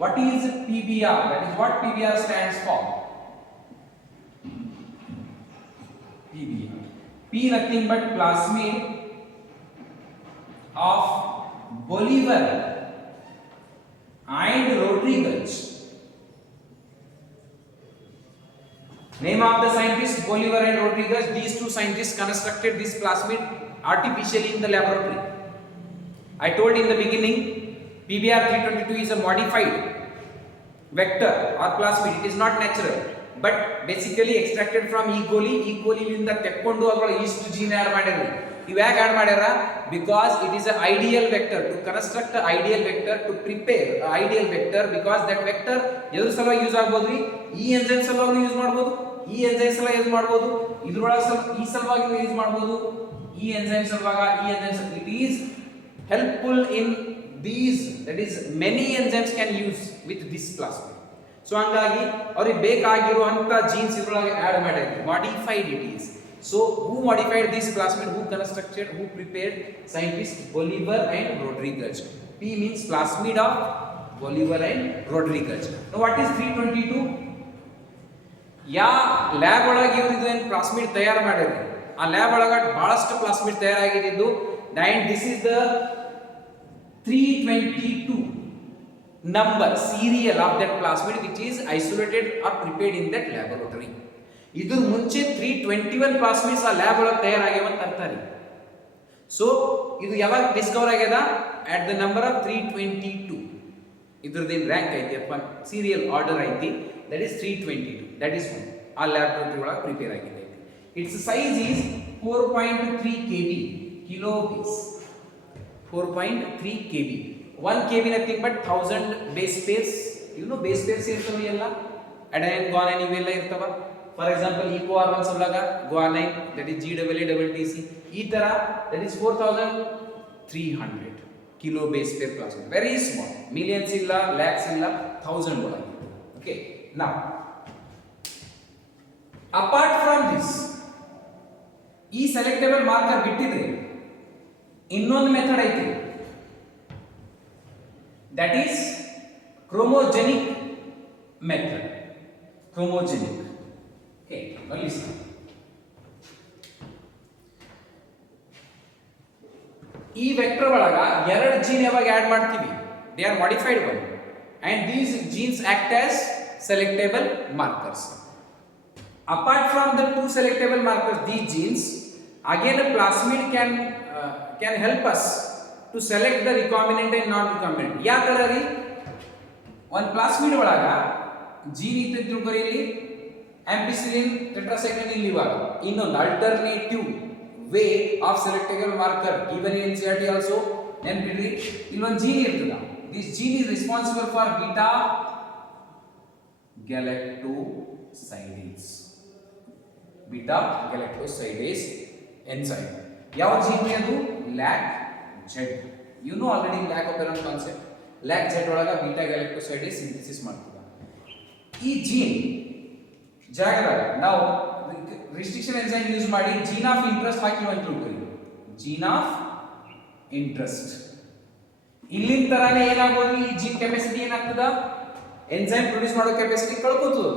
What is PBr? That is what PBr stands for. PBr. P nothing but plasmid of Bolivar and Rodriguez. Name of the scientists Bolivar and Rodriguez. These two scientists constructed this plasmid artificially in the laboratory. I told in the beginning, PBr 322 is a modified vector or plasmid. It is not natural, but basically extracted from E. coli. E. coli ಲಿಂದ ತೆಕ್ಕೊಂಡು ಅದರೊಳಗೆ ಇಷ್ಟು gene add ಮಾಡ್ಯಾರ. ಇವು ಯಾಕೆ ಆಡ್ ಮಾಡ್ಯಾರ? Because it is an ideal vector. To construct an ideal vector, to prepare an ideal vector, because that vector ಎದ್ರ ಸಲುವಾಗಿ ಯೂಸ್ ಆಗ್ಬೋದ್ರಿ? ಈ ಎಂಜೈಮ್ ಸಲುವಾಗಿ ಯೂಸ್ ಮಾಡ್ಬೋದು, ಈ ಎಂಜೈಮ್ ಸಲುವಾಗಿ ಯೂಸ್ ಮಾಡ್ಬೋದು, ಇದ್ರೊಳಗೆ ಈ ಸಲುವಾಗಿ ಯೂಸ್ ಮಾಡ್ಬೋದು, ಈ ಎಂಜೈಮ್ ಸಲುವಾಗಿ, ಈ enzyme. It is helpful in these, that is many enzymes can use with this plasmid. So ಹಂಗಾಗಿ ಅವರಿಗೆ ಬೇಕಾಗಿರುವಂತ ಜೀನ್ಸ್ ಇದರೊಳಗೆ ಆಡ್ ಮಾಡಿದ್ದಾರೆ, modified it is. So who modified this plasmid? Who constructed, who prepared? Scientists Bolivar and Rodriguez. P means plasmid of Bolivar and Rodriguez. Now what is 322? ಯಾ ಲ್ಯಾಬ್ ಒಳಗೆ ಇವರು ಇದು ಏನು ಪ್ಲಾಸ್ಮಿಡ್ ತಯಾರು ಮಾಡಿದ್ರು, ಆ ಲ್ಯಾಬ್ ಒಳಗೆ ಬಹಳಷ್ಟು ಪ್ಲಾಸ್ಮಿಡ್ ತಯಾರಾಗಿದ್ದು. And this is the 322 number serial of that plasmid which is isolated or prepared in that laboratory. ಇದ್ರ ಮುಂಚೆ 321 ಪ್ಲಾಸ್ಮಿಡ್ಸ್ ಆ ಲ್ಯಾಬ್ ಒಳಗೆ ತಯಾರಾಗ್ಯಾವ ಅಂತ ಅಂತಾರೆ. ಸೊ ಇದು ಯಾವಾಗ ಡಿಸ್ಕವರ್ ಆಗ್ಯದ? At the number of 322. ಇದ್ರದ್ದೇನು ರ್ಯಾಂಕ್ ಐತಿ ಅಥವಾ ಸೀರಿಯಲ್ ಆರ್ಡರ್ ಐತಿ, ದಟ್ ಈಸ್ 322. ದಟ್ ಈಸ್ ಆ ಲ್ಯಾಬೊರೇಟರಿ ಒಳಗೆ ಪ್ರಿಪೇರ್ ಆಗಿದೆ. Its size is 4.3 kb, kilo base. 4.3 kb. 1 kb nothing but 1000 base pairs. You know base pairs ಇರ್ತವೆ ಎಲ್ಲ, ಅಡೆನಿನ್ ಗ್ವಾನಿನ್ ಇವೆಲ್ಲ ಇರ್ತವ. ಫಾರ್ ಎಕ್ಸಾಂಪಲ್ EcoR1 ಸೊಲ್ಲಾಗ ಗ್ವಾನೈನ್, ದಟ್ ಇಸ್ GAATC. ಈ ತರ that is 4300 kilo base pair plasmid. Very small, millions ಇಲ್ಲ, ಲ್ಯಾಕ್ಸ್ ಇಲ್ಲ, 1000 ಒಳಗೆ. Okay, now apart from this, ಈ ಸೆಲೆಕ್ಟೇಬಲ್ ಮಾರ್ಕರ್ ಬಿಟ್ಟಿದ್ರೆ ಇನ್ನೊಂದು ಮೆಥಡ್ ಐತಿ, that is chromogenic method. Chromogenic. Okay, listen. ಈ ವೆಕ್ಟರ್ ಒಳಗ ಎರಡು ಜೀನ್ ಯಾವಾಗ ಆಡ್ ಮಾಡ್ತೀವಿ, they are modified one, and these genes act as selectable markers. Apart from the two selectable markers, these genes, again a plasmid can help us to select the recombinant and non-recombinant. ಯಾವ ತರ ರೀ? ಒಂದು ಪ್ಲಾಸ್ಮಿಡ್ ಒಳಗ ಜೀನ್ ಇತ್ತು ತಿಳ್ಕೊರಿ, ಇಲ್ಲಿ ಆಂಪಿಸಿಲಿನ್ ಟೆಟ್ರಾಸೈಕ್ಲಿನ್ ಇಲ್ಲಿ ಇವಾಗ ಇನ್ನೊಂದು alternative way of selectable marker given in NCERT also. ನೆನಪಿಡ್ರಿ, ಇಲ್ಲೊಂದು ಜೀನ್ ಇರ್ತದ. This gene is responsible for beta galactosidase. beta galactosidase enzyme. ಯಾವ ಜೀನ್ ಅದು? Lac Z. You know already lac operon concept. Lac Z ಒಳಗ beta galactosidase synthesis ಮಾಡ್ತದ. ಈ gene ಜಾಗದಾಗ ನಾವು ರಿಸ್ಟ್ರಿಕ್ಷನ್ ಎಂಜೈಮ್ ಯೂಸ್ ಮಾಡಿ ಜೀನ್ ಆಫ್ ಇಂಟ್ರೆಸ್ಟ್ ಹಾಕಿವಿ ಅಂತ ತಿಳ್ಕೊಳ್ಳಿ. ಜೀನ್ ಆಫ್ ಇಂಟ್ರೆಸ್ಟ್ ಇಲ್ಲಿನ ತರಾನೇ ಏನಾಗೋದು, ಈ ಜೀನ್ ಕೆಪಾಸಿಟಿ ಏನಾಗ್ತದ? ಎಂಜೈಮ್ ಪ್ರೊಡ್ಯೂಸ್ ಮಾಡೋ ಕೆಪಾಸಿಟಿ ಕಳ್ಕೊತದ.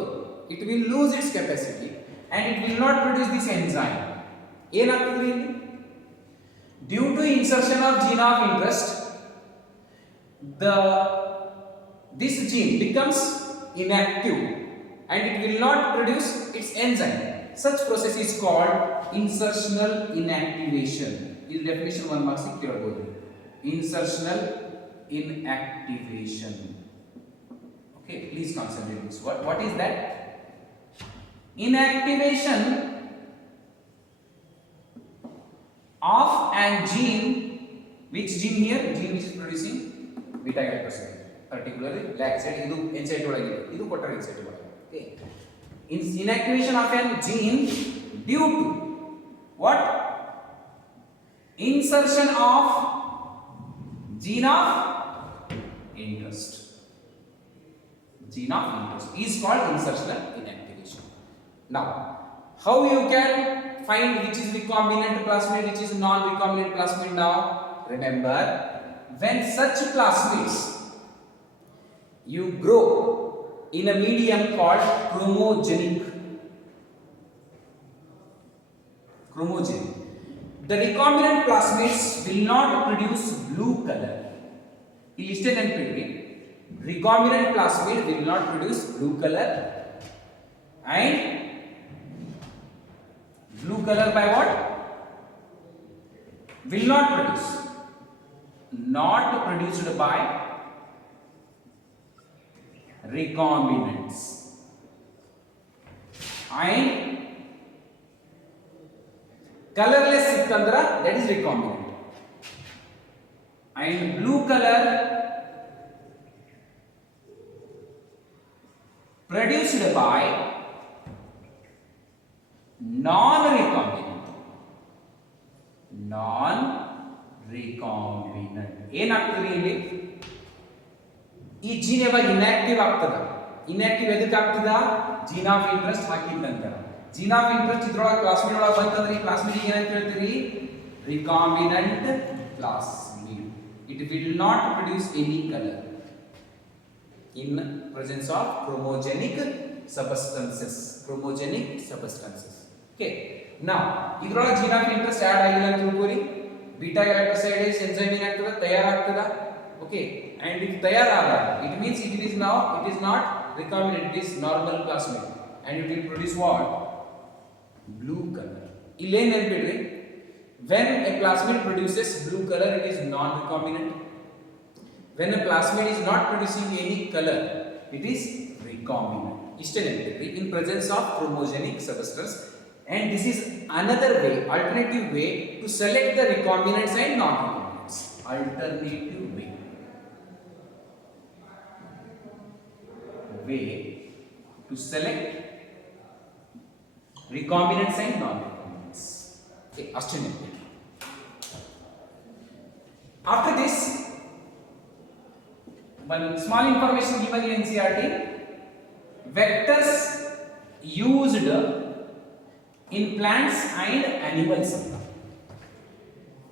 It will lose its capacity and it will not produce this enzyme. ಏನಾಗ್ತದ್ರಿ ಇಲ್ಲಿ? Due to insertion of gene of interest, this gene becomes inactive and it will not produce its enzyme. Such process is called insertional inactivation. This definition 1 marks ಕೇಳಬಹುದು. Insertional inactivation. Okay, please concentrate this. What is that? Inactivation of an gene. Which gene here? Gene which is producing beta galactosidase, particularly lac Z. Idu NCERT ಒಳಗೆ ಇದೆ, ಇದು ಕೊಟ್ಟರೆ NCERT ಒಳಗೆ. Okay, inactivation of an gene due to what? Insertion of gene of interest. Gene of interest is called insertional inactivation. Now, how you can find which is recombinant plasmid, which is non-recombinant plasmid? Now, remember, when such plasmids you grow in a medium called chromogenic. The recombinant plasmids will not produce blue color. Listen and repeat. Recombinant plasmid will not produce blue color, and blue color by what? Will not produce. Not produced by recombinants. And colorless ittandra, that is recombinant. And blue color produced by non-recombinant. ಏನಾಗ್ತದೆ ಇಲ್ಲಿ? ಈ gene ಯಾವಾಗ ಇನ್ಆಕ್ಟಿವ್ ಆಗ್ತದ, ಇನ್ಆಕ್ಟಿವ್ ಎದಕ್ಕೆ ಆಗ್ತದ? Gene of interest ಹಾಕಿದ ನಂತರ. Gene of interest ಇದ್ರೊಳಗೆ ಪ್ಲಾಸ್ಮಿಡ್ ಒಳಗೆ ಬಂತಂದ್ರೆ ಈ ಪ್ಲಾಸ್ಮಿಡ್ ಏನಂತ ಹೇಳ್ತೀರಿ? Recombinant plasmid. It will not produce any colour in presence of chromogenic substances. Okay, now idrೊಳಗೆ gene of interest add ಆಗಿಲ್ಲ ಅಂತ ತಿಳ್ಕೊರಿ. beta galactosidase enzyme ಏನಾಗ್ತದ? ತಯಾರಾಗ್ತದ. Okay, and if ತಯಾರಾದ, it means it is not recombinant, it is normal plasmid, and it will produce what? Blue color. ಇಲ್ಲಿ ಏನು ನೆನಪಿಡ್ರಿ, when a plasmid produces blue color, it is non-recombinant. When a plasmid is not producing any color, it is recombinant. In presence of chromogenic substance, and this is another way, alternative way to select the recombinants and non-recombinants. Alternative way to select recombinants and non-recombinants. Okay, after this, one small information given in NCERT: vectors used in plants and animals.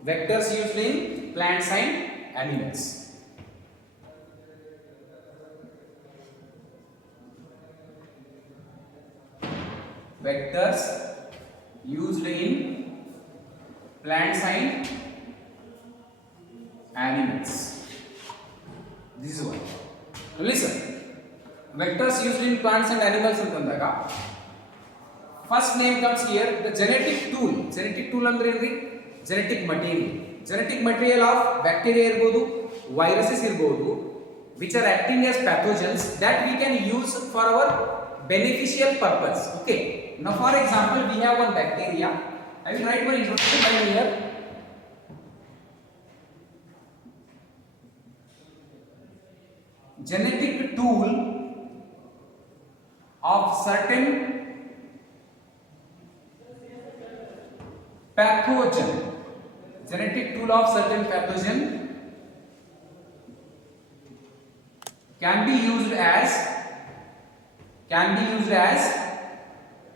Vectors used in plants and animals. Vectors used in plants and animals. This is one. So listen, vectors used in plants and animals antandhaga, first name comes here, the genetic tool. Genetic tool andre enri? Genetic material. Genetic material of bacteria irbodu, viruses irbodu, which are acting as pathogens that we can use for our beneficial purpose. Okay, now for example, we have one bacteria. I will write one introduction line here. Genetic tool of certain pathogen. Genetic tool of certain pathogen can be used as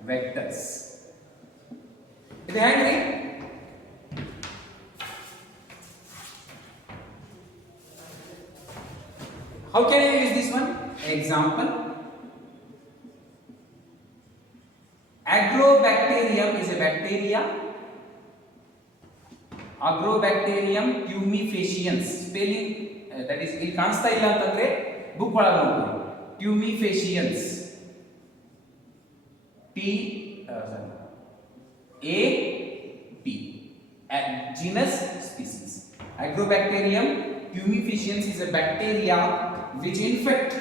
vectors. ಇದು ಹೆಂಗ್ರಿ? How can I use this one? Example: Agrobacterium is a bacteria. Agrobacterium tumefaciens. Spelling that is ಇಲ್ಲಿ ಕಾಣಿಸ್ತಾ ಇಲ್ಲ ಅಂತಂದ್ರೆ ಬುಕ್ ಒಳಗೆ ನೋಡಿ. Tumefaciens. T-A-P. Genus, species. Agrobacterium tumefaciens is a bacteria which infect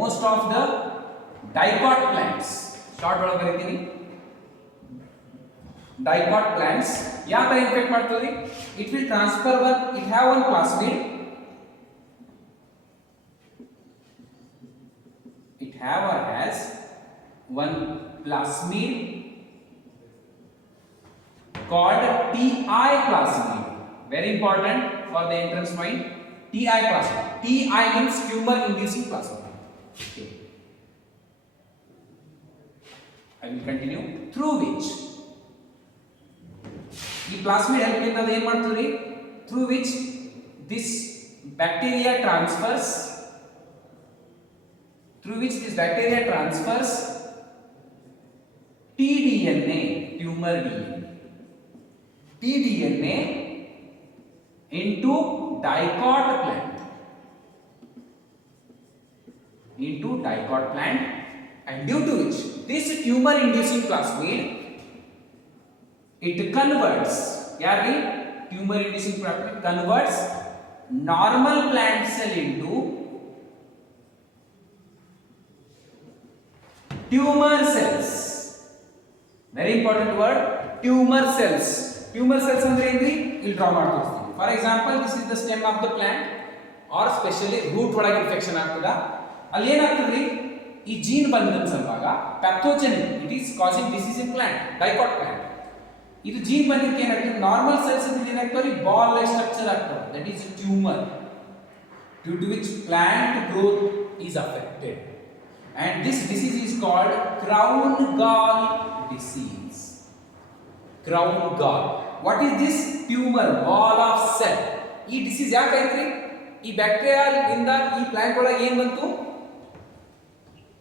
most of the dicot plants. Short ಒಳಗೆ ಬರೀತೀನಿ. Dicot plants ಯಾವ ತರ infect ಮಾಡ್ತದೆ? It will transfer it have one plasmid. It have or has one plasmid called TI plasmid. Very important for the entrance point. TI plasmid. TI means tumor inducing plasmid. Okay. I will continue. Through which ಈ plasmid help ಇಂದ ಅದು ಏನು ಮಾಡ್ತದೆ through which this bacteria transfers tDNA tumor tDNA into dicot plant and due to which this tumor inducing plasmid it converts tumor inducing plasmid converts normal plant cell into tumor cells. Very important word, tumor cells. Tumor cells ಅಂದ್ರೆ ಏನ್ರಿ ಇಲ್ಲಿ draw ಮಾಡಿ ತೋರಿಸ್ತೀನಿ. For example this is the stem of the plant or specially root ಒಳಗೆ infection ಆಗ್ತದ ಅಲ್ಲಿ ಏನಾಗ್ತದ್ರಿ ಈ ಜೀನ್ ಬಂದ ಸಲುವಾಗ pathogen it is causing disease in plant dicot plant ಇದು ಜೀನ್ ಬಂದಿದ್ದಕ್ಕೆ ಏನಾಗ್ತದೆ ನಾರ್ಮಲ್ ಸೆಲ್ಸ್ ಅಲ್ಲಿ ಏನಾಗ್ತವೆ ಬಾಲ್ ಲೈಕ್ ಸ್ಟ್ರಕ್ಚರ್ ಆಗ್ತವೆ that is tumour due to which plant growth is affected. And this disease is called crown gall disease. Crown gall. What is this? Tumor, ball of cell. ಈ disease ಯಾಕೆ ಆಯ್ತ್ರಿ? ಈ ಬ್ಯಾಕ್ಟೀರಿಯಾ ಇಂದ ಈ plant ಒಳಗೆ ಏನು ಬಂತು?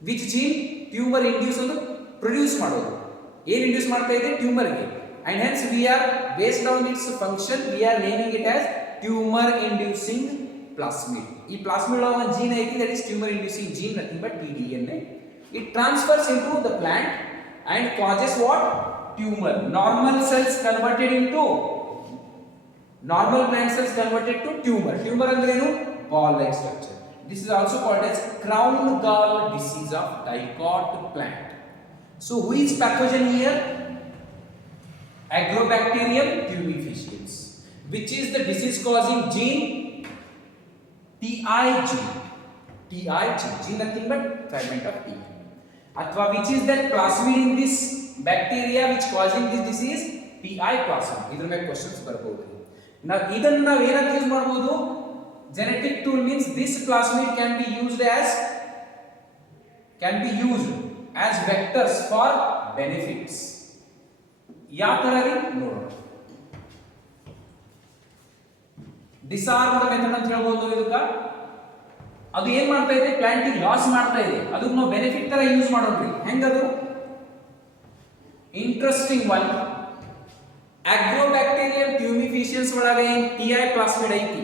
Which gene? Tumor induce ಒಂದು ಪ್ರೊಡ್ಯೂಸ್ ಮಾಡೋದು. ಏನು ಇಂಡ್ಯೂಸ್ ಮಾಡ್ತಾ ಇದೆ? ಟ್ಯೂಮರ್ ಗೆ. And hence we are based on its function we are naming it as tumor inducing plasmid. ಈ plasmid ಒಳಗೆ ಒಂದು ಜೀನ್ ಐತಿ that is tumor inducing gene nothing but tDNA. It transfers into the plant and causes what? Tumor. Normal plant cells converted to tumor. Tumor ಅಂದ್ರೆ ಏನು? Ball like structure. This is also called as crown gall disease of dicot plant. So who is pathogen here? Agrobacterium tumefaciens. Which is the disease causing gene? TIG gene nothing but fragment of T. Athwa which is that plasmid in this bacteria which causing this disease? TI plasmid. Idhar ಮೇಲೆ questions ಬರಬಹುದು. Now ಇದನ್ನ ನಾವು ಏನಂತ ಯೂಸ್ ಮಾಡಬಹುದು? Genetic tool means this plasmid can be used as vectors for benefits. ಯಾವ ತರ ರೀ ನೋಡೋಣ. ಡಿಸಾರ್ಮ್ ಮೆಥಡ್ ಅಂತ ಹೇಳ್ಬೋದು ಇದಕ್ಕ ಅದು ಏನ್ ಮಾಡ್ತಾ ಇದೆ ಪ್ಲಾಂಟ್ ಗೆ ಲಾಸ್ ಮಾಡ್ತಾ ಇದೆ ಅದನ್ನ ನಾವು ಬೆನಿಫಿಟ್ ತರ ಯೂಸ್ ಮಾಡೋದ್ರಿ ಹೆಂಗದು ಇಂಟ್ರೆಸ್ಟಿಂಗ್ ಒನ್ ಆಗ್ರೋಬ್ಯಾಕ್ಟೀರಿಯಂ ಟ್ಯೂಮಿಫಿಷಿಯನ್ಸ್ ಒಳಗೆ ಟಿಐ ಪ್ಲಾಸ್ಮಿಡ್ ಐತಿ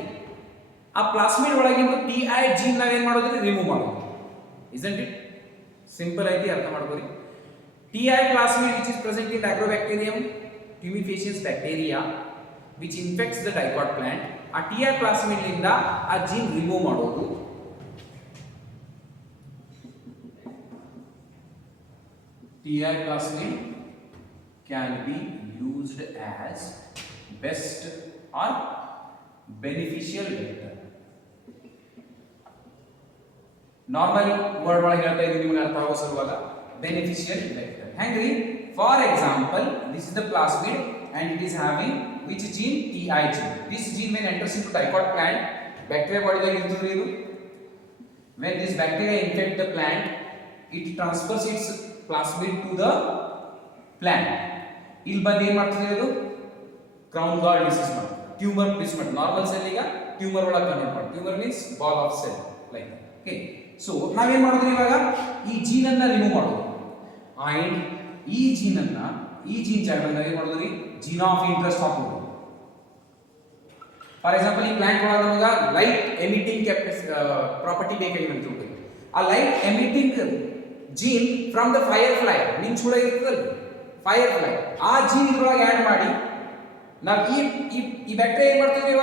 ಆ ಪ್ಲಾಸ್ಮಿಡ್ ಒಳಗಿಂದ ಟಿಐ ಜೀನ್ ನಾವ್ ಏನ್ ಮಾಡೋದ್ರಿ ರಿಮೂವ್ ಮಾಡೋದು isn't it ಸಿಂಪಲ್ ಐತಿ ಅರ್ಥ ಮಾಡ್ಕೊಳ್ಳಿ TI plasmid which is present in agrobacterium tumefaciens bacteria which infects the dicot plant ಆ ಟಿಐ ಪ್ಲಾಸ್ಮಿಡ್ ಇಂದ ಆ ಜೀನ್ ರಿಮೂವ್ ಮಾಡೋದು TI plasmid can be used as best or beneficial vector. Normally word ಒಳಗೆ ಹೇಳ್ತಾ ಇದ್ದೀನಿ ನಿಮಗೆ ಅರ್ಥ ಆಗೋ ಸಲುವಾಗ beneficial vector. ಹೆಂಗ್ರಿ for example this is the plasmid and it is having which gene TI gene. This gene when enters into dicot plant bacteria body ದಾಗ ಇರ್ತದೆ ಇದು when this bacteria infect the plant it transfers its plasmid to the plant. ಇಲ್ಲಿ ಬಂದು ಏನು ಮಾಡ್ತದೆ ಇದು ಕ್ರೌನ್ ಗಾಲ್ ಡಿಸೀಸ್ ಮಾಡ್ತದೆ tumour disease ಮಾಡ್ತದೆ ನಾರ್ಮಲ್ ಸೆಲ್ ಈಗ ಟ್ಯೂಮರ್ ಒಳಗೆ ಕನ್ವರ್ಟ್ ಮಾಡ್ತದೆ tumour means ball of cell like okay so ನಾವೇನು ಮಾಡೋದು ಇವಾಗ ಈ ಜೀನ್ ಅನ್ನ ರಿಮೂವ್ ಮಾಡೋದು ಅಂಡ್ ಈ ಜೀನ್ ಜಾಗದಲ್ಲಿ ನಾವೇನು ಮಾಡೋದು ಜೀನ್ ಆಫ್ ಇಂಟ್ರೆಸ್ಟ್ ಹಾಕೋದು ಫಾರ್ ಎಕ್ಸಾಂಪಲ್ ಈ ಪ್ಲಾಂಟ್ ಒಳಗೆ ನಮಗೆ ಲೈಟ್ ಎಮಿಟಿಂಗ್ ಪ್ರಾಪರ್ಟಿ ಬೇಕಾಗಿದೆ ಅಂತ ತಿಳ್ಕೊಳ್ಳಿ ಆ light emitting gene from the firefly ಮಿಂಚುಳ ಇರ್ತದಲ್ಲ ಫೈರ್ ಫ್ಲೈ ಆ ಜೀನ್ ಇದ್ರೊಳಗೆ ಆ್ಯಡ್ ಮಾಡಿ ನಾವು ಈ ಬ್ಯಾಕ್ಟೀರಿಯಾ ಏನು ಮಾಡ್ತೀವಿ ಇವಾಗ